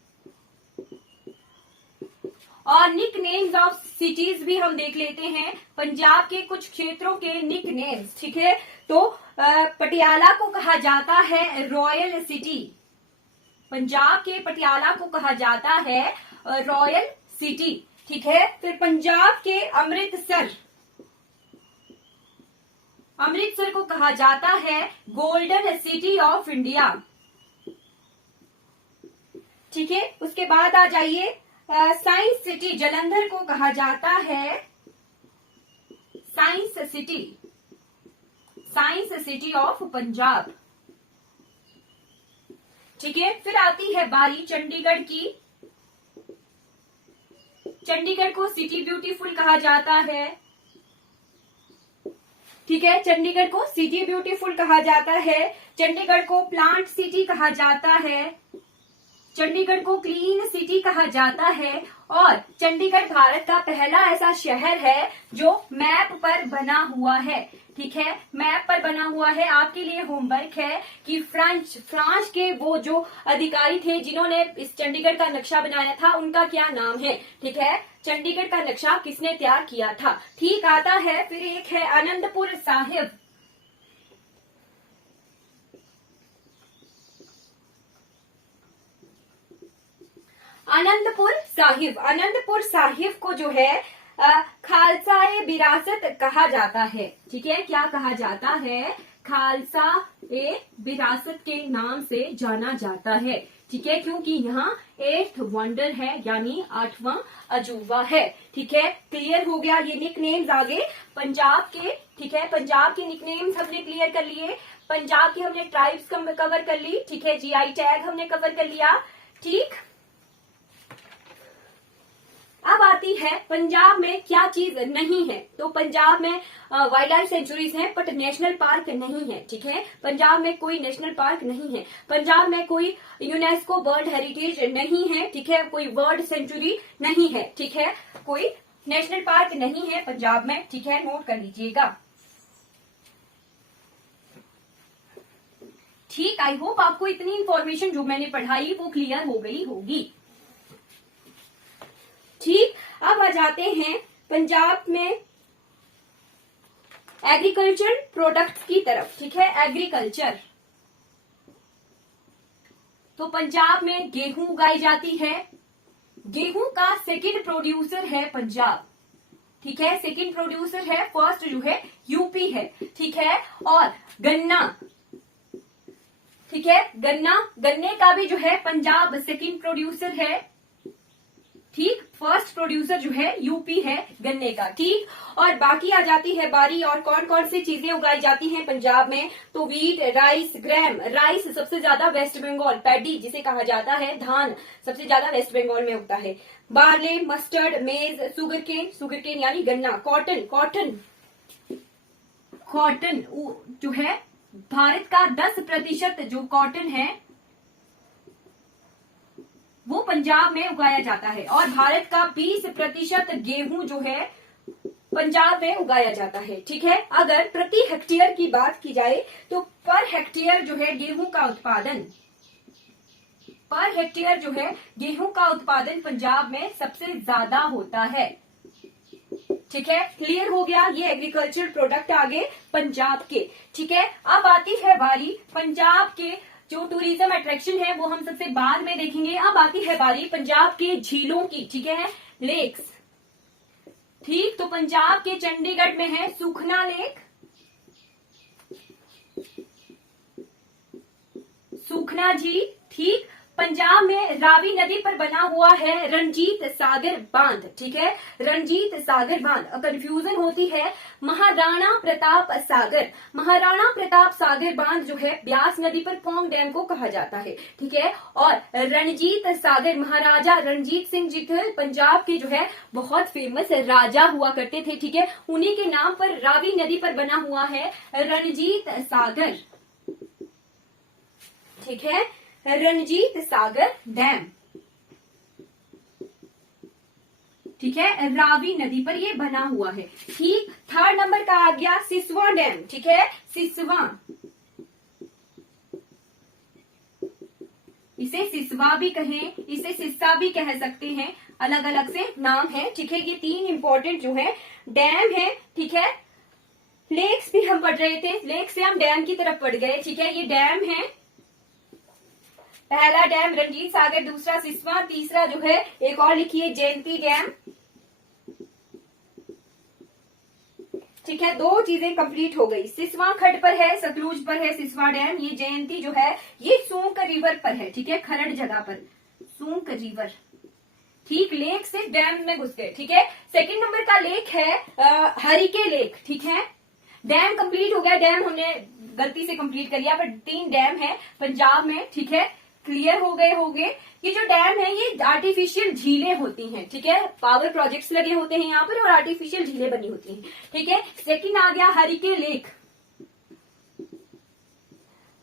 और निक नेम्स ऑफ सिटीज भी हम देख लेते हैं, पंजाब के कुछ क्षेत्रों के निक नेम्स, ठीक है, तो पटियाला को कहा जाता है रॉयल सिटी। पंजाब के पटियाला को कहा जाता है रॉयल सिटी, ठीक है। फिर पंजाब के अमृतसर, अमृतसर को कहा जाता है गोल्डन सिटी ऑफ इंडिया, ठीक है। उसके बाद आ जाइए साइंस सिटी, जालंधर को कहा जाता है science city, science city of Punjab, ठीक है। फिर आती है बारी चंडीगढ़ की। चंडीगढ़ को सिटी ब्यूटीफुल कहा जाता है, ठीक है, चंडीगढ़ को सिटी ब्यूटीफुल कहा जाता है, चंडीगढ़ को प्लांट सिटी कहा जाता है, चंडीगढ़ को क्लीन सिटी कहा जाता है, और चंडीगढ़ भारत का पहला ऐसा शहर है जो मैप पर बना हुआ है, ठीक है, मैप पर बना हुआ है। आपके लिए होमवर्क है कि फ्रांस के वो जो अधिकारी थे जिन्होंने इस चंडीगढ़ का नक्शा बनाया था उनका क्या नाम है, ठीक है, चंडीगढ़ का नक्शा किसने तैयार किया था। ठीक, आता है फिर एक है आनंदपुर साहिब। आनंदपुर साहिब, आनंदपुर साहिब को जो है खालसा ए विरासत कहा जाता है, ठीक है, क्या कहा जाता है? खालसा ए विरासत के नाम से जाना जाता है, ठीक है, क्योंकि यहाँ 8th वंडर है यानी 8वां अजूबा है, ठीक है, क्लियर हो गया। ये निक नेम्स आगे पंजाब के, ठीक है, पंजाब के निक नेम्स हमने क्लियर कर लिए, पंजाब की हमने ट्राइब्स कवर कर ली, ठीक है, जीआई टैग हमने कवर कर लिया, ठीक। अब आती है पंजाब में क्या चीज नहीं है, तो पंजाब में वाइल्ड लाइफ सेंचुरीज हैं बट नेशनल पार्क नहीं है, ठीक है, पंजाब में कोई नेशनल पार्क नहीं है, पंजाब में कोई यूनेस्को वर्ल्ड हेरिटेज नहीं है, ठीक है, कोई वर्ल्ड सेंचुरी नहीं है, ठीक है, कोई नेशनल पार्क नहीं है पंजाब में, ठीक है, नोट कर लीजिएगा। ठीक, आई होप आपको इतनी इंफॉर्मेशन जो मैंने पढ़ाई वो क्लियर हो गई होगी। ठीक, अब आ जाते हैं पंजाब में एग्रीकल्चर प्रोडक्ट्स की तरफ, ठीक है, एग्रीकल्चर। तो पंजाब में गेहूं उगाई जाती है, गेहूं का सेकंड प्रोड्यूसर है पंजाब, ठीक है, सेकंड प्रोड्यूसर है, फर्स्ट जो है यूपी है, ठीक है, और गन्ना, ठीक है, गन्ने का भी जो है पंजाब सेकंड प्रोड्यूसर है, ठीक, फर्स्ट प्रोड्यूसर जो है यूपी है गन्ने का, ठीक। और बाकी आ जाती है बारी और कौन कौन सी चीजें उगाई जाती हैं पंजाब में, तो वीट, राइस, ग्राम, राइस सबसे ज्यादा वेस्ट बंगाल, पैडी जिसे कहा जाता है धान सबसे ज्यादा वेस्ट बंगाल में उगता है, बार्ले, मस्टर्ड, मेज, सुगरकेन यानी गन्ना, कॉटन जो है भारत का 10% जो कॉटन है वो पंजाब में उगाया जाता है, और भारत का 20% गेहूं जो है पंजाब में उगाया जाता है, ठीक है। अगर प्रति हेक्टेयर की बात की जाए तो पर हेक्टेयर जो है गेहूं का उत्पादन पंजाब में सबसे ज्यादा होता है, ठीक है, क्लियर हो गया, ये एग्रीकल्चर प्रोडक्ट आ गए पंजाब के। ठीक है, अब आती है बारी पंजाब के जो टूरिज्म अट्रैक्शन है वो हम सबसे बाद में देखेंगे। अब आती है बारी पंजाब के झीलों की। ठीक है, लेक्स। ठीक, तो पंजाब के चंडीगढ़ में है सुखना लेक, सुखना झील। ठीक, पंजाब में रावी नदी पर बना हुआ है रणजीत सागर बांध। ठीक है, रणजीत सागर बांध। कंफ्यूजन होती है महाराणा प्रताप सागर, महाराणा प्रताप सागर बांध जो है ब्यास नदी पर पौंग डैम को कहा जाता है। ठीक है, और रणजीत सागर महाराजा रणजीत सिंह जी थे पंजाब के जो है बहुत फेमस राजा हुआ करते थे। ठीक है, उन्हीं के नाम पर रावी नदी पर बना हुआ है रणजीत सागर। ठीक है, रणजीत सागर डैम। ठीक है, रावी नदी पर ये बना हुआ है। ठीक, थर्ड नंबर का आ गया सिसवा डैम। ठीक है, सिसवा, इसे सिसवा भी कहें, इसे सिस्सा भी कह सकते हैं, अलग अलग से नाम है। ठीक है, ये तीन इंपॉर्टेंट जो है डैम है। ठीक है, लेक्स भी हम पढ़ रहे थे, लेक से हम डैम की तरफ पढ़ गए। ठीक है, ये डैम है, पहला डैम रणजीत सागर, दूसरा सिसवा, तीसरा जो है एक और लिखिए जयंती डैम। ठीक है, दो चीजें कंप्लीट हो गई। सिसवा खड्ड पर है, सतलुज पर है सिसवा डैम। ये जयंती जो है ये सूंक रिवर पर है। ठीक है, खरड़ जगह पर सूंक रिवर। ठीक, लेक से डैम में घुस गए। ठीक है, सेकंड नंबर का लेक है हरिके लेक। ठीक है, डैम कंप्लीट हो गया, डैम हमने गलती से कंप्लीट कर लिया, पर 3 डैम है पंजाब में। ठीक है, क्लियर हो गए। ये जो डैम है ये आर्टिफिशियल झीलें होती हैं। ठीक है, पावर प्रोजेक्ट्स लगे होते हैं यहाँ पर और आर्टिफिशियल झीलें बनी होती हैं। ठीक है, सेकंड आ गया हरिके लेक।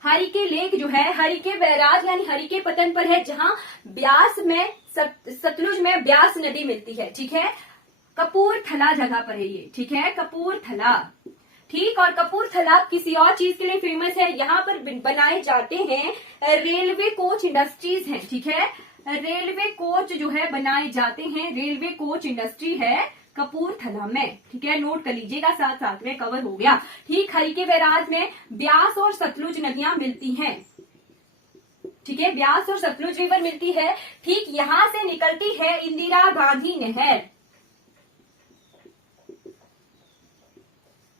हरिके लेक जो है हरिके बैराज यानी हरिके पतन पर है, जहां ब्यास में सतलुज में ब्यास नदी मिलती है। ठीक है, कपूरथला जगह पर है ये। ठीक है, कपूरथला। ठीक, और कपूरथला किसी और चीज के लिए फेमस है, यहाँ पर बनाए जाते हैं रेलवे कोच इंडस्ट्रीज हैं। ठीक है, रेलवे कोच जो है बनाए जाते हैं, रेलवे कोच इंडस्ट्री है कपूरथला में। ठीक है, नोट कर लीजिएगा, साथ साथ में कवर हो गया। ठीक, हरिके बैराज में ब्यास और सतलुज नदियां मिलती हैं। ठीक है, ब्यास और सतलुज रिवर मिलती है। ठीक, यहां से निकलती है इंदिरा गांधी नहर।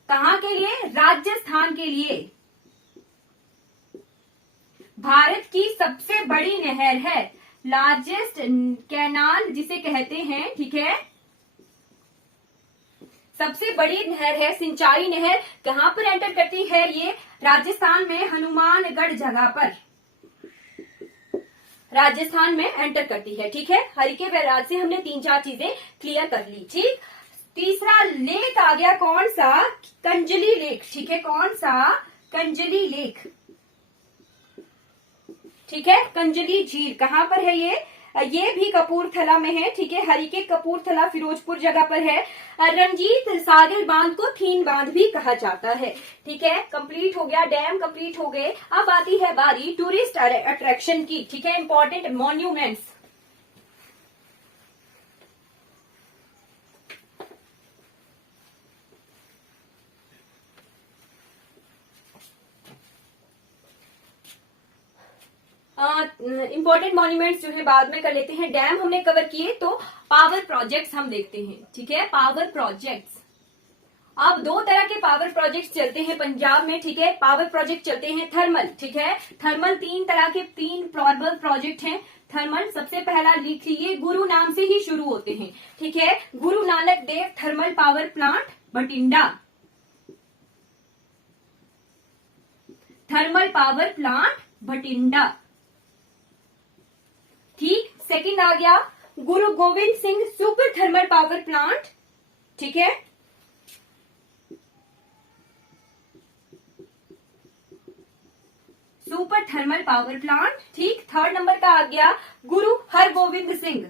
कहां के लिए? राजस्थान के लिए। भारत की सबसे बड़ी नहर है, लार्जेस्ट कैनाल जिसे कहते हैं। ठीक है, सबसे बड़ी नहर है, सिंचाई नहर। कहां पर एंटर करती है ये? राजस्थान में हनुमानगढ़ जगह पर राजस्थान में एंटर करती है। ठीक है, हरिके बैराज से हमने 3-4 चीजें क्लियर कर ली। ठीक, तीसरा लेक आ गया, कौन सा? कंजली लेक। ठीक है, कौन सा? कंजली लेक। ठीक है, कंजली झील कहां पर है ये भी कपूरथला में है। ठीक है, हरिके कपूरथला फिरोजपुर जगह पर है। रणजीत सागर बांध को थीन बांध भी कहा जाता है। ठीक है, कंप्लीट हो गया, डैम कंप्लीट हो गए। अब आती है बारी टूरिस्ट अट्रैक्शन की। ठीक है, इंपॉर्टेंट मॉन्यूमेंट्स। इंपॉर्टेंट मॉन्यूमेंट्स जो है बाद में कर लेते हैं। डैम हमने कवर किए, तो पावर प्रोजेक्ट्स हम देखते हैं। ठीक है, पावर प्रोजेक्ट्स। अब 2 तरह के पावर प्रोजेक्ट्स चलते हैं पंजाब में। ठीक है, पावर प्रोजेक्ट चलते हैं थर्मल। ठीक है, थर्मल 3 तरह के 3 पावर प्रोजेक्ट हैं थर्मल। सबसे पहला लिख लीजिए, गुरु नाम से ही शुरू होते हैं। ठीक है, Guru Nanak Dev thermal power plant Bathinda, thermal power plant Bathinda. ठीक, सेकंड आ गया Guru Gobind Singh super thermal power plant. ठीक है, सुपर थर्मल पावर प्लांट। ठीक, थर्ड नंबर का आ गया Guru Hargobind Singh,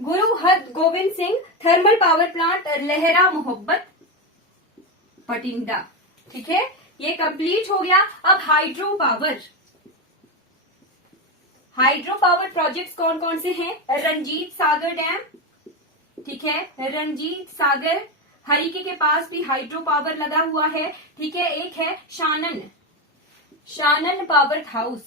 Guru Hargobind Singh thermal power plant Lehra Mohabbat Bathinda. ठीक है, ये कंप्लीट हो गया। अब hydro power, hydro power projects कौन कौन से हैं? रंजीत सागर डैम, ठीक है, रंजीत सागर। हरिके के पास भी हाइड्रो पावर लगा हुआ है, ठीक है। एक है शानन पावर हाउस,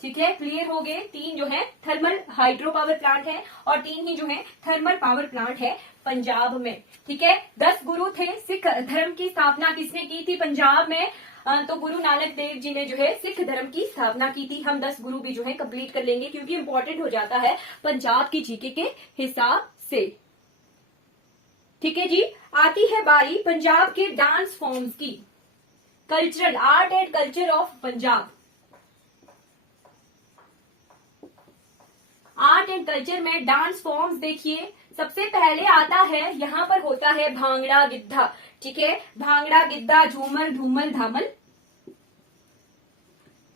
ठीक है। क्लियर हो गए? 3 जो है थर्मल हाइड्रो पावर प्लांट है और 3 ही जो है थर्मल पावर प्लांट है पंजाब में, ठीक है। 10 गुरु थे। सिख धर्म की स्थापना किसने की थी पंजाब में? तो गुरु नानक देव जी ने जो है सिख धर्म की स्थापना की थी। हम 10 गुरु भी जो है कंप्लीट कर लेंगे क्योंकि इंपॉर्टेंट हो जाता है पंजाब की जीके के हिसाब से, ठीक है जी। आती है बारी पंजाब के डांस फॉर्म्स की। Cultural, art and culture of Punjab. Art and culture में डांस फॉर्म्स देखिए, सबसे पहले आता है, यहां पर होता है भांगड़ा गिद्धा, ठीक है। भांगड़ा गिद्धा, झूमर धूमल धामल।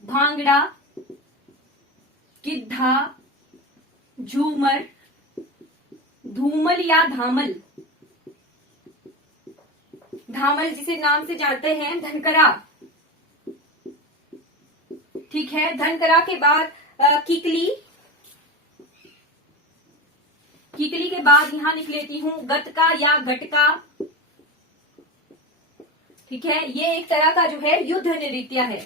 भांगड़ा गिद्धा, झूमर धूमल या धामल। धामल जिसे नाम से जानते हैं धनकरा, ठीक है। धनकरा के बाद किकली, किकली के बाद यहां लिख लेती हूं गतका या घटका, ठीक है। ये एक तरह का जो है युद्ध नृत्य है,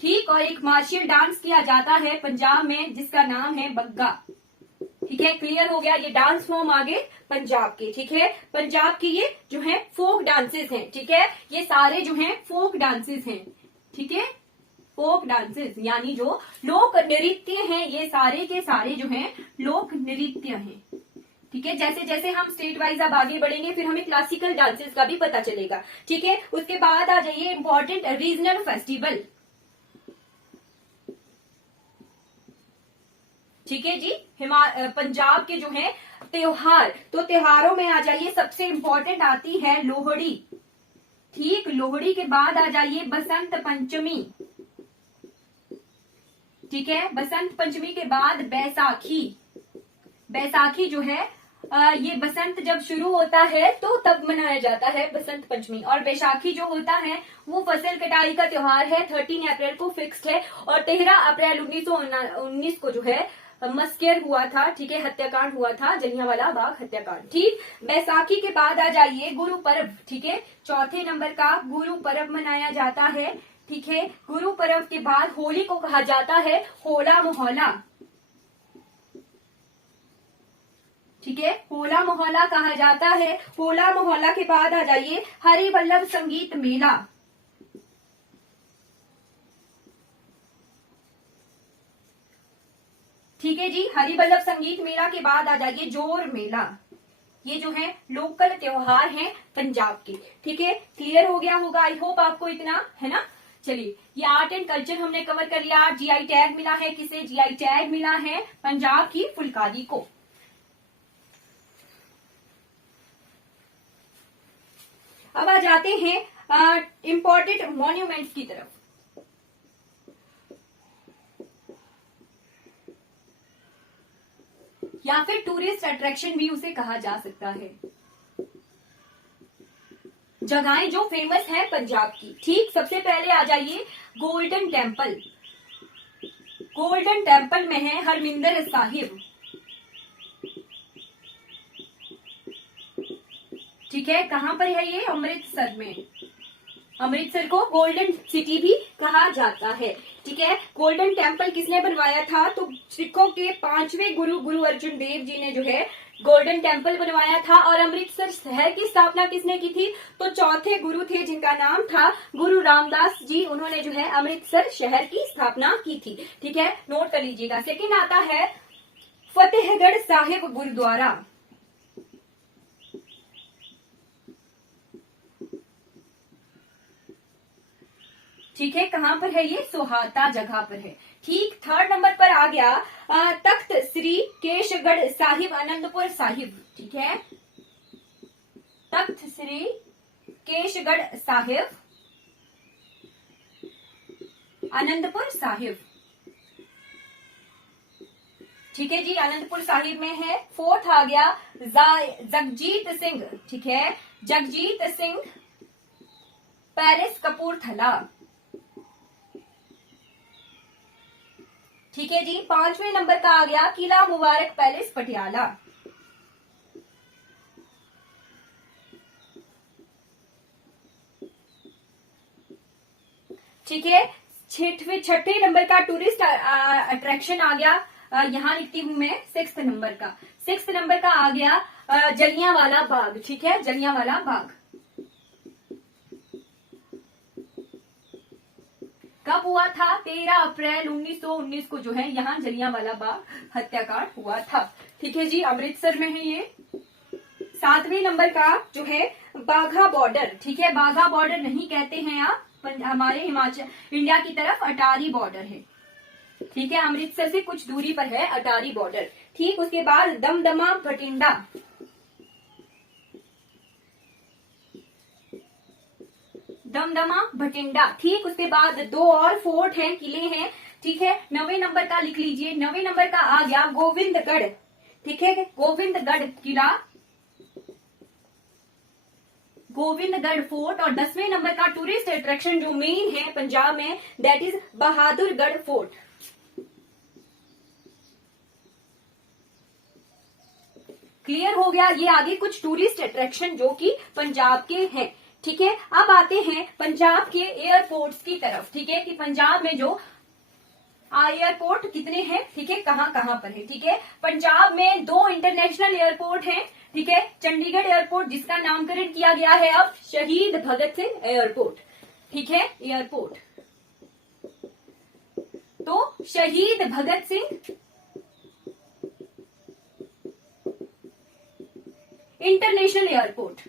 ठीक। और एक मार्शियल डांस किया जाता है पंजाब में जिसका नाम है बग्गा, ठीक है। क्लियर हो गया? ये डांस फॉर्म आगे पंजाब के, ठीक है। पंजाब की ये जो है फोक डांसेस हैं, ठीक है। ये सारे जो हैं फोक डांसेस हैं, ठीक है। फोक डांसेस यानी जो लोक नृत्य हैं, ये सारे के सारे जो हैं लोक नृत्य हैं, ठीक है। जैसे जैसे हम स्टेट वाइज अब आगे बढ़ेंगे फिर हमें क्लासिकल डांसेस का भी पता चलेगा, ठीक है। उसके बाद आ जाइए इंपॉर्टेंट रीजनल फेस्टिवल, ठीक है जी। पंजाब के जो है त्योहार, तो त्योहारों में आ जाइए, सबसे इंपॉर्टेंट आती है लोहड़ी, ठीक। लोहड़ी के बाद आ जाइए बसंत पंचमी, ठीक है। बसंत पंचमी के बाद बैसाखी। बैसाखी जो है ये बसंत जब शुरू होता है तो तब मनाया जाता है बसंत पंचमी। और बैसाखी जो होता है वो फसल कटाई का त्योहार है, 13 अप्रैल को फिक्स्ड है। और 13 अप्रैल 1919 को जो है मस्केर हुआ था, ठीक है, हत्याकांड हुआ था, जलियांवाला बाग हत्याकांड, ठीक। बैसाखी के बाद आ जाइए गुरु पर्व, ठीक है। चौथे नंबर का गुरु पर्व मनाया जाता है, ठीक है। गुरु पर्व के बाद होली को कहा जाता है होला मोहल्ला, ठीक है। होला मोहल्ला कहा जाता है। होला मोहल्ला के बाद आ जाइए हरिवल्लभ संगीत मेला, ठीक है जी। हरिवल्लभ संगीत मेला के बाद आ जाइए जोर मेला। ये जो है लोकल त्योहार हैं पंजाब के, ठीक है। क्लियर हो गया होगा आई होप आपको इतना, है ना। चलिए, ये आर्ट एंड कल्चर हमने कवर कर लिया। जीआई टैग मिला है, किसे जीआई टैग मिला है? पंजाब की फुलकारी को। अब आ जाते हैं इंपॉर्टेंट मॉन्यूमेंट्स की तरफ। या फिर टूरिस्ट अट्रैक्शन भी उसे कहा जा सकता है। जगहें जो फेमस है पंजाब की, ठीक। सबसे पहले आ जाइए गोल्डन टेम्पल। गोल्डन टेम्पल में है हरमिंदर साहिब, ठीक है। कहां पर है ये? अमृतसर में। अमृतसर को गोल्डन सिटी भी कहा जाता है, ठीक है। गोल्डन टेम्पल किसने बनवाया था? तो सिखों के 5वें गुरु गुरु अर्जुन देव जी ने जो है गोल्डन टेम्पल बनवाया था। और अमृतसर शहर की स्थापना किसने की थी? तो चौथे गुरु थे जिनका नाम था गुरु रामदास जी, उन्होंने जो है अमृतसर शहर की स्थापना की थी, ठीक है। नोट कर लीजिएगा। सेकेंड आता है फतेहगढ़ साहिब गुरुद्वारा, ठीक है। कहां पर है ये? सोहाता जगह पर है, ठीक। थर्ड नंबर पर आ गया तख्त श्री केशगढ़ साहिब आनंदपुर साहिब, ठीक है। तख्त श्री केशगढ़ साहिब आनंदपुर साहिब, ठीक है जी। आनंदपुर साहिब में है। फोर्थ आ गया जगजीत सिंह, ठीक है। जगजीत सिंह पैरिस कपूरथला, ठीक है जी। 5वें नंबर का आ गया किला मुबारक पैलेस पटियाला। ठीक है। छठे नंबर का टूरिस्ट अट्रैक्शन आ गया, यहाँ लिखती हूं मैं 6th नंबर का। 6th नंबर का आ गया जलियांवाला बाग। ठीक है, जलियांवाला बाग कब हुआ था? 13 अप्रैल 1919 को जो है यहाँ जलियांवाला बाग हत्याकांड हुआ था। ठीक है जी, अमृतसर में है ये। 7वें नंबर का जो है बाघा बॉर्डर। ठीक है, बाघा बॉर्डर नहीं कहते हैं आप, हमारे हिमाचल इंडिया की तरफ अटारी बॉर्डर है। ठीक है, अमृतसर से कुछ दूरी पर है अटारी बॉर्डर। ठीक, उसके बाद दमदमा भटिंडा। दमदमा भटिंडा। ठीक, उसके बाद 2 और फोर्ट हैं, किले हैं। ठीक है, 9वें नंबर का लिख लीजिए। 9वें नंबर का आ गया गोविंदगढ़। ठीक है, गोविंदगढ़ किला, गोविंदगढ़ फोर्ट। और 10वें नंबर का टूरिस्ट अट्रैक्शन जो मेन है पंजाब में, that is Bahadurgarh fort. Clear हो गया? ये आगे कुछ टूरिस्ट अट्रैक्शन जो कि पंजाब के हैं। ठीक है, अब आते हैं पंजाब के एयरपोर्ट्स की तरफ। ठीक है, कि पंजाब में जो एयरपोर्ट कितने हैं, ठीक है, कहां कहां पर है। ठीक है, पंजाब में 2 इंटरनेशनल एयरपोर्ट हैं। ठीक है, चंडीगढ़ एयरपोर्ट जिसका नामकरण किया गया है अब शहीद भगत सिंह एयरपोर्ट। ठीक है, एयरपोर्ट तो शहीद भगत सिंह इंटरनेशनल एयरपोर्ट।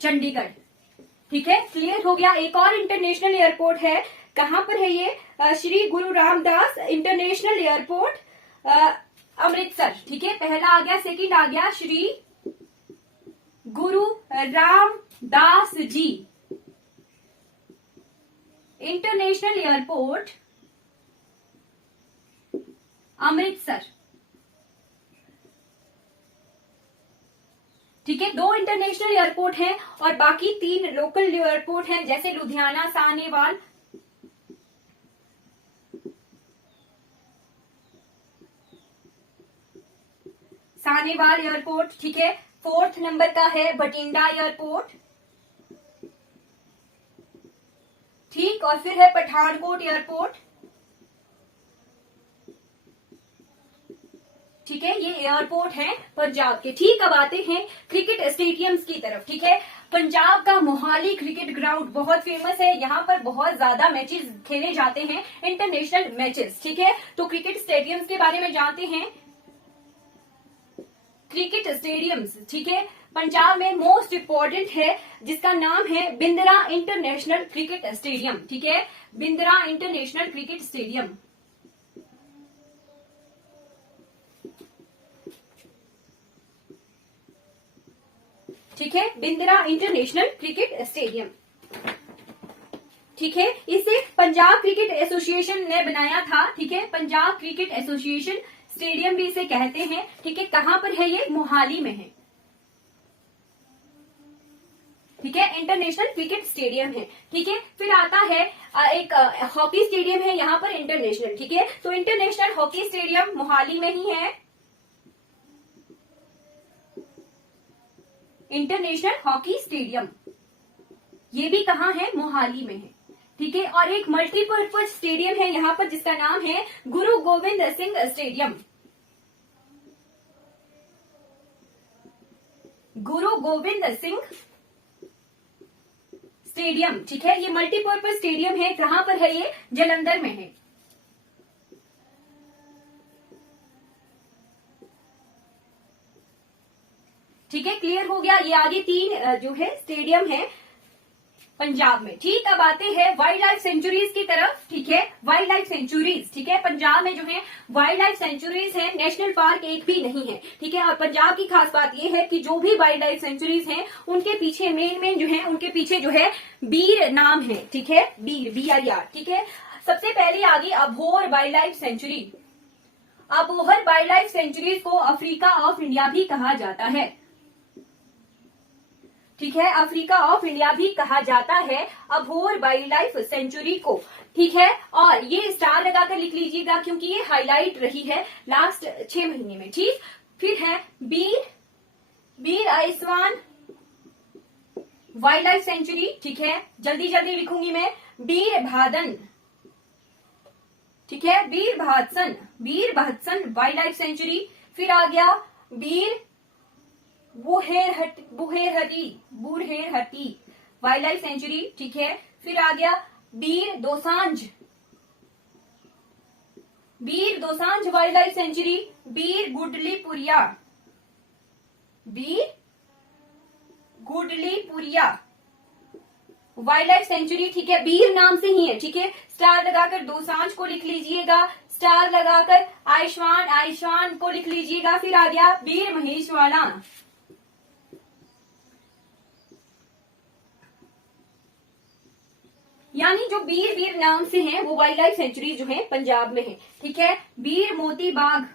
चंडीगढ़। ठीक है, क्लियर हो गया? एक और इंटरनेशनल एयरपोर्ट है, कहां पर है ये? श्री गुरु रामदास इंटरनेशनल एयरपोर्ट, अमृतसर। ठीक है, पहला आ गया, सेकंड आ गया श्री गुरु रामदास जी इंटरनेशनल एयरपोर्ट, अमृतसर। ठीक है, 2 इंटरनेशनल एयरपोर्ट हैं और बाकी 3 लोकल एयरपोर्ट हैं, जैसे लुधियाना, सानेवाल। सानेवाल एयरपोर्ट। ठीक है, 4th नंबर का है बठिंडा एयरपोर्ट। ठीक, और फिर है पठानकोट एयरपोर्ट। ठीक है, ये एयरपोर्ट है पंजाब के। ठीक, अब आते हैं क्रिकेट स्टेडियम्स की तरफ। ठीक है, पंजाब का मोहाली क्रिकेट ग्राउंड बहुत फेमस है, यहाँ पर बहुत ज्यादा मैचेस खेले जाते हैं, इंटरनेशनल मैचेस। ठीक है, तो क्रिकेट स्टेडियम्स के बारे में जानते हैं। क्रिकेट स्टेडियम्स, ठीक है, पंजाब में मोस्ट इम्पोर्टेंट है, जिसका नाम है बिंद्रा इंटरनेशनल क्रिकेट स्टेडियम। ठीक है, बिंद्रा इंटरनेशनल क्रिकेट स्टेडियम। ठीक है, बिंद्रा इंटरनेशनल क्रिकेट स्टेडियम। ठीक है, इसे पंजाब क्रिकेट एसोसिएशन ने बनाया था। ठीक है, पंजाब क्रिकेट एसोसिएशन स्टेडियम भी इसे कहते हैं। ठीक है, कहां पर है ये? मोहाली में है। ठीक है, इंटरनेशनल क्रिकेट स्टेडियम है। ठीक है, फिर आता है एक हॉकी स्टेडियम है यहाँ पर इंटरनेशनल। ठीक है, तो इंटरनेशनल हॉकी स्टेडियम मोहाली में ही है। इंटरनेशनल हॉकी स्टेडियम ये भी कहाँ है? मोहाली में है। ठीक है, और एक मल्टीपर्पज स्टेडियम है यहाँ पर, जिसका नाम है गुरु गोविंद सिंह स्टेडियम। गुरु गोविंद सिंह स्टेडियम। ठीक है, ये मल्टीपर्पज स्टेडियम है, कहां पर है ये? जालंधर में है। ठीक है, क्लियर हो गया? ये आगे 3 जो है स्टेडियम है पंजाब में। ठीक, अब आते हैं वाइल्ड लाइफ सेंचुरीज की तरफ। ठीक है, वाइल्ड लाइफ सेंचुरीज। ठीक है, पंजाब में जो है वाइल्ड लाइफ सेंचुरीज है, नेशनल पार्क एक भी नहीं है। ठीक है, और पंजाब की खास बात यह है कि जो भी वाइल्ड लाइफ सेंचुरीज हैं, उनके पीछे मेन जो है, उनके पीछे जो है बीर नाम है। ठीक है, बीर, BIR। ठीक है, सबसे पहले आगे Abohar wild life sanctuary. Abohar wild life sanctuaries को अफ्रीका ऑफ इंडिया भी कहा जाता है। ठीक है, अफ्रीका ऑफ इंडिया भी कहा जाता है अभोर वाइल्ड लाइफ सेंचुरी को। ठीक है, और ये स्टार लगाकर लिख लीजिएगा क्योंकि ये हाईलाइट रही है लास्ट 6 महीने में। ठीक, फिर है बीर आयुष्मान वाइल्ड लाइफ सेंचुरी। ठीक है, जल्दी जल्दी लिखूंगी मैं। बीर भादन, ठीक है, बीर भादसन वाइल्ड लाइफ सेंचुरी। फिर आ गया बीर बुहेरहटी वाइल्ड लाइफ सेंचुरी। ठीक है, फिर आ गया बीर दोसांझ वाइल्ड लाइफ सेंचुरी। बीर गुडलीपुरिया वाइल्ड लाइफ सेंचुरी। ठीक है, बीर नाम से ही है। ठीक है, स्टार लगाकर दोसांझ को लिख लीजिएगा, स्टार लगाकर आयुष्मान को लिख लीजिएगा। फिर आ गया बीर महेशवाड़ा, यानी जो बीर नाम से हैं वो वाइल्ड लाइफ सेंचुरी जो है पंजाब में है। ठीक है, बीर मोती बाग,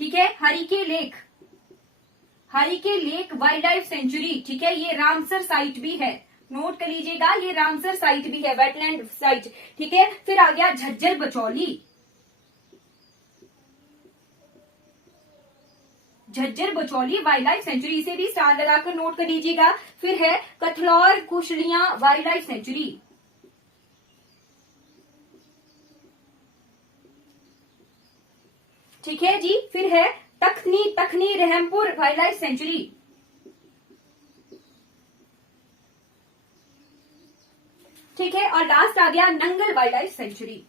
ठीक है, Harike lake wild life sanctuary. ठीक है, ये रामसर साइट भी है, नोट कर लीजिएगा, ये रामसर साइट भी है, वेटलैंड साइट। ठीक है, फिर आ गया Jhajjar Bachauli wild life sanctuary, इसे भी स्टार लगाकर नोट कर लीजिएगा। फिर है कथलौर कुशलियां वाइल्ड लाइफ सेंचुरी। ठीक है जी, फिर है तखनी रहमपुर वाइल्ड लाइफ सेंचुरी। ठीक है, और लास्ट आ गया नंगल वाइल्ड लाइफ सेंचुरी।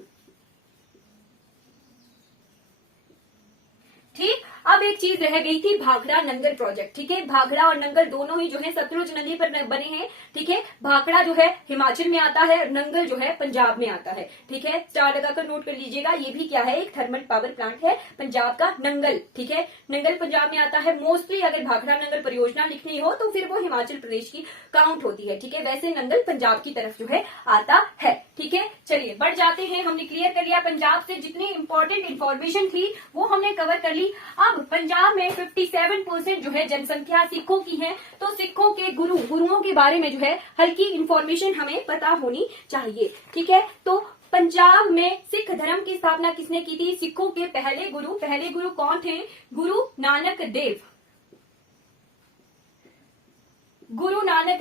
ठीक, अब एक चीज रह गई थी, भाखड़ा नंगल प्रोजेक्ट। ठीक है, भाखड़ा और नंगल दोनों ही जो है सतलुज नदी पर बने हैं। ठीक है, भाखड़ा जो है हिमाचल में आता है, नंगल जो है पंजाब में आता है। ठीक है, स्टार लगाकर नोट कर लीजिएगा, ये भी क्या है, एक थर्मल पावर प्लांट है पंजाब का, नंगल। ठीक है, नंगल पंजाब में आता है। मोस्टली अगर भाखड़ा नंगल परियोजना लिखनी हो तो फिर वो हिमाचल प्रदेश की काउंट होती है। ठीक है, वैसे नंगल पंजाब की तरफ जो है आता है। ठीक है, चलिए बढ़ जाते हैं। हमने क्लियर कर लिया पंजाब से जितनी इंपॉर्टेंट इंफॉर्मेशन थी वो हमने कवर कर ली। अब पंजाब में 57% जो है जनसंख्या सिखों की है, तो सिखों के गुरुओं के बारे में जो है हल्की इंफॉर्मेशन हमें पता होनी चाहिए। ठीक है, तो पंजाब में सिख धर्म की स्थापना किसने की थी? सिखों के पहले गुरु कौन थे? गुरु नानक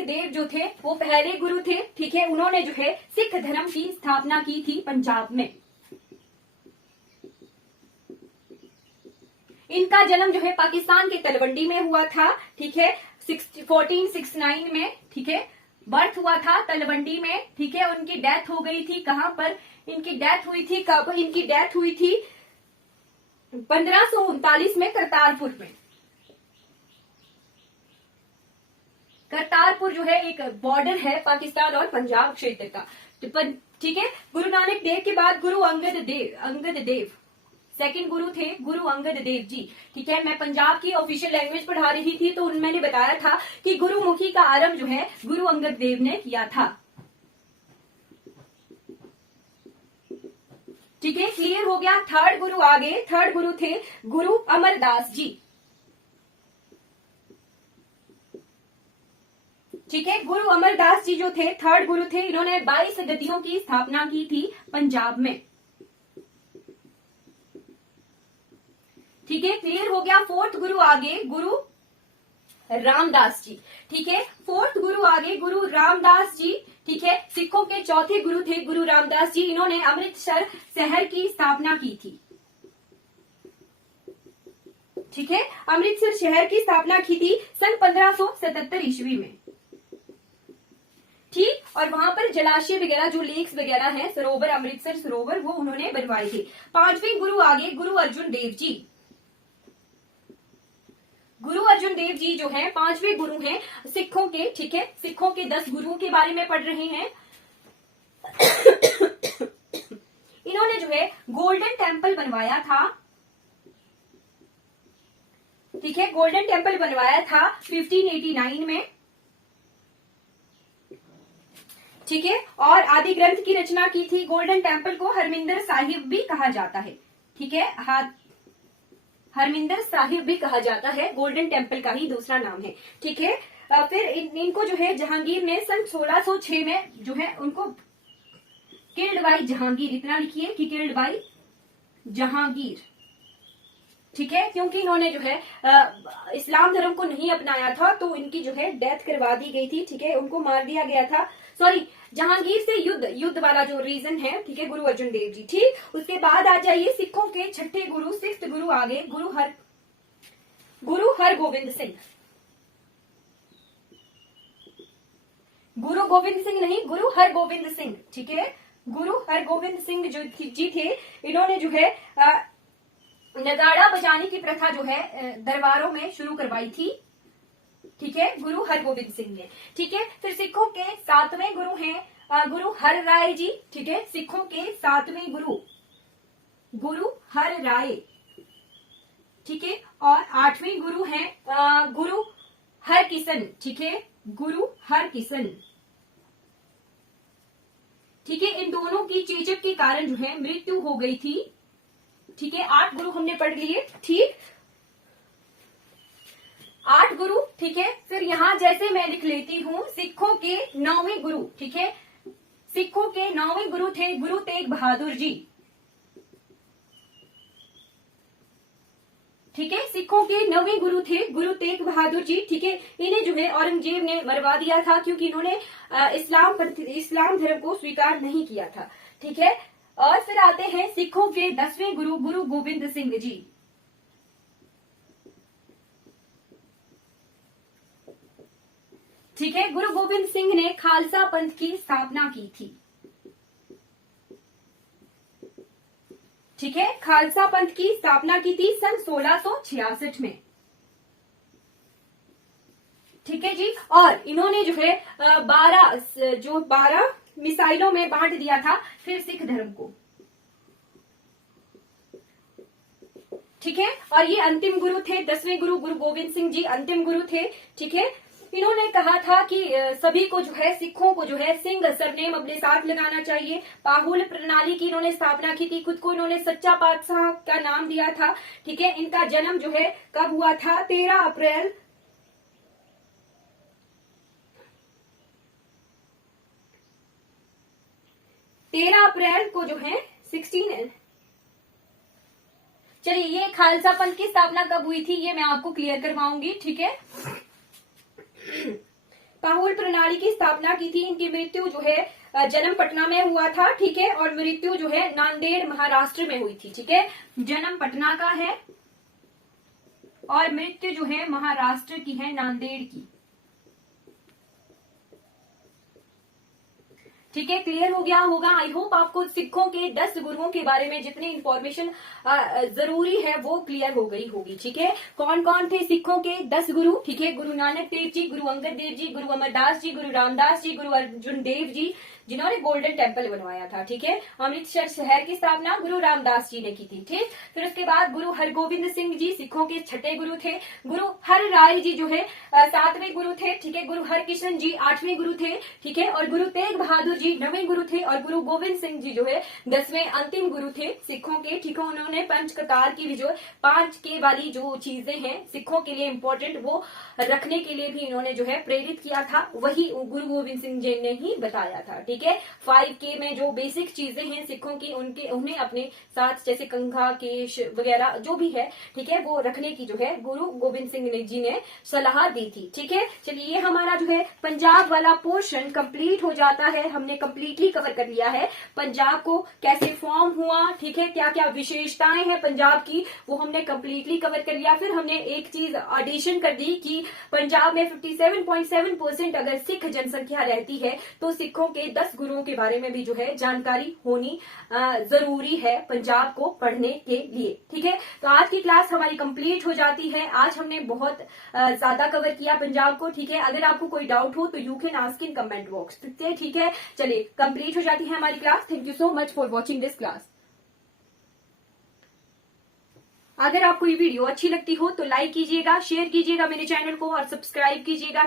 देव जो थे वो पहले गुरु थे। ठीक है, उन्होंने जो है सिख धर्म की स्थापना की थी पंजाब में। इनका जन्म जो है पाकिस्तान के तलवंडी में हुआ था। ठीक है, 1469 में। ठीक है, बर्थ हुआ था तलवंडी में। ठीक है, उनकी डेथ हो गई थी कहां पर? इनकी डेथ हुई थी कब? इनकी डेथ हुई थी 1539 में करतारपुर में। करतारपुर जो है एक बॉर्डर है पाकिस्तान और पंजाब क्षेत्र का। ठीक है, गुरु नानक देव के बाद गुरु अंगद देव सेकंड गुरु थे, गुरु अंगद देव जी। ठीक है, मैं पंजाब की ऑफिशियल लैंग्वेज पढ़ा रही थी तो मैंने बताया था कि गुरुमुखी का आरंभ जो है गुरु अंगद देव ने किया था। ठीक है, क्लियर हो गया। थर्ड गुरु आगे, थर्ड गुरु थे गुरु अमरदास जी। ठीक है, गुरु अमरदास जी जो थे थर्ड गुरु थे, इन्होंने 22 गद्दियों की स्थापना की थी पंजाब में। ठीक है, क्लियर हो गया। फोर्थ गुरु आगे गुरु रामदास जी। ठीक है, फोर्थ गुरु आगे गुरु रामदास जी। ठीक है, सिखों के चौथे गुरु थे गुरु रामदास जी। इन्होंने अमृतसर शहर की स्थापना की थी। ठीक है, अमृतसर शहर की स्थापना की थी सन 1577 ईस्वी में। ठीक, और वहां पर जलाशय वगैरह जो लेक्स वगैरह हैं, सरोवर, अमृतसर सरोवर, वो उन्होंने बनवाए थे। पांचवें गुरु आगे गुरु अर्जुन देव जी। गुरु अर्जुन देव जी जो हैं पांचवें गुरु हैं सिखों के। ठीक है, सिखों के 10 गुरुओं के बारे में पढ़ रहे हैं। इन्होंने जो है गोल्डन टेम्पल बनवाया था। ठीक है, गोल्डन टेम्पल बनवाया था 1589 में। ठीक है, और आदि ग्रंथ की रचना की थी। गोल्डन टेम्पल को हरमिंदर साहिब भी कहा जाता है। ठीक है, हरमिंदर साहिब भी कहा जाता है, गोल्डन टेम्पल का ही दूसरा नाम है। ठीक है, फिर इनको जो है जहांगीर ने सन 1606 में जो है उनको किल्ड बाई जहांगीर, इतना लिखिए कि किल्ड बाई जहांगीर। ठीक है, क्योंकि इन्होंने जो है इस्लाम धर्म को नहीं अपनाया था तो इनकी जो है डेथ करवा दी गई थी। ठीक है, उनको मार दिया गया था। सॉरी, जहांगीर से युद्ध वाला जो रीजन है। ठीक है, गुरु अर्जुन देव जी। ठीक, उसके बाद आ जाइए सिखों के छठे गुरु, सिक्स्थ गुरु आ गए गुरु हरगोविंद सिंह। गुरु गोविंद सिंह नहीं, गुरु हरगोविंद सिंह। ठीक है, गुरु हरगोविंद सिंह जो जी थे, इन्होंने जो है नगाड़ा बजाने की प्रथा जो है दरबारों में शुरू करवाई थी। ठीक है, गुरु हरगोविंद सिंह ने। ठीक है, फिर सिखों के 7वें गुरु हैं गुरु हर राय जी। ठीक है, सिखों के 7वें गुरु हर राय। ठीक है, और 8वें गुरु हैं गुरु हरकिशन। ठीक है, गुरु हरकिशन। ठीक है, इन दोनों की चेचक के कारण जो है मृत्यु हो गई थी। ठीक है, 8 गुरु हमने पढ़ लिए। ठीक, 8 गुरु। ठीक है, फिर यहां जैसे मैं लिख लेती हूं सिखों के 9वें गुरु। ठीक है, सिखों के 9वें गुरु थे गुरु तेग बहादुर जी। ठीक है, सिखों के 9वें गुरु थे गुरु तेग बहादुर जी। ठीक है, इन्हें जो है औरंगजेब ने मरवा दिया था क्योंकि इन्होंने इस्लाम धर्म को स्वीकार नहीं किया था। ठीक है, और फिर आते हैं सिखों के 10वें गुरु गुरु गोविंद सिंह जी। ठीक है, गुरु गोविंद सिंह ने खालसा पंथ की स्थापना की थी। ठीक है, खालसा पंथ की स्थापना की थी सन 1666 में। ठीक है जी, और इन्होंने जो है 12 मिसाइलों में बांट दिया था फिर सिख धर्म को। ठीक है, और ये अंतिम गुरु थे 10वें गुरु गुरु गोविंद सिंह जी, अंतिम गुरु थे। ठीक है, इन्होंने कहा था कि सभी को जो है सिखों को जो है सिंह सरनेम अपने साथ लगाना चाहिए। पाहुल प्रणाली की इन्होंने स्थापना की थी। खुद को इन्होंने सच्चा पातशाह का नाम दिया था। ठीक है, इनका जन्म जो है कब हुआ था? 13 अप्रैल 13 अप्रैल को जो है 16। चलिए, ये खालसा पंथ की स्थापना कब हुई थी ये मैं आपको क्लियर करवाऊंगी। ठीक है, पाहुल प्रणाली की स्थापना की थी। इनकी मृत्यु जो है जन्म पटना में हुआ था। ठीक है, और मृत्यु जो है नांदेड़ महाराष्ट्र में हुई थी। ठीक है, जन्म पटना का है और मृत्यु जो है महाराष्ट्र की है, नांदेड़ की। ठीक है, क्लियर हो गया होगा। आई होप आपको सिखों के 10 गुरुओं के बारे में जितनी इंफॉर्मेशन जरूरी है वो क्लियर हो गई होगी। ठीक है, कौन कौन थे सिखों के 10 गुरु? ठीक है, गुरु नानक देव जी, गुरु अंगद देव जी, गुरु अमरदास जी, गुरु रामदास जी, गुरु अर्जुन देव जी, जिन्होंने गोल्डन टेम्पल बनवाया था। ठीक है, अमृतसर शहर की स्थापना गुरु रामदास जी ने की थी। ठीक, फिर उसके बाद गुरु हरगोविंद सिंह जी सिखों के 6ठे गुरु थे। गुरु हर राय जी जो है 7वें गुरु थे। ठीक है, गुरु हरकिशन जी 8वें गुरु थे। ठीक है, और गुरु तेग बहादुर जी 9वें गुरु थे और गुरु गोविंद सिंह जी जो है 10वें अंतिम गुरु थे सिखों के। ठीक है, उन्होंने पंच ककार की जो 5 के वाली जो चीजें हैं सिखों के लिए इम्पोर्टेंट वो रखने के लिए भी इन्होंने जो है प्रेरित किया था, वही गुरु गोविंद सिंह जी ने ही बताया था। ठीक है, 5K में जो बेसिक चीजें हैं सिखों की उन्हें अपने साथ जैसे कंघा केश वगैरह जो भी है, ठीक है, वो रखने की जो है गुरु गोविंद सिंह जी ने सलाह दी थी। ठीक है, चलिए ये हमारा जो है पंजाब वाला पोर्शन कंप्लीट हो जाता है। हमने कंप्लीटली कवर कर लिया है पंजाब को कैसे फॉर्म हुआ। ठीक है, क्या क्या विशेषताएं हैं पंजाब की वो हमने कंप्लीटली कवर कर लिया। फिर हमने एक चीज एडिशन कर दी कि पंजाब में 57.7% अगर सिख जनसंख्या रहती है तो सिखों के 10 गुरुओं के बारे में भी जो है जानकारी होनी जरूरी है पंजाब को पढ़ने के लिए। ठीक है, तो आज की क्लास हमारी कंप्लीट हो जाती है। आज हमने बहुत ज्यादा कवर किया पंजाब को। ठीक है, अगर आपको कोई डाउट हो तो you can ask in comment box. ठीक है, चलिए कंप्लीट हो जाती है हमारी class. Thank you so much for watching this class. अगर आपको ये वीडियो अच्छी लगती हो तो लाइक कीजिएगा, शेयर कीजिएगा मेरे चैनल को और सब्सक्राइब कीजिएगा।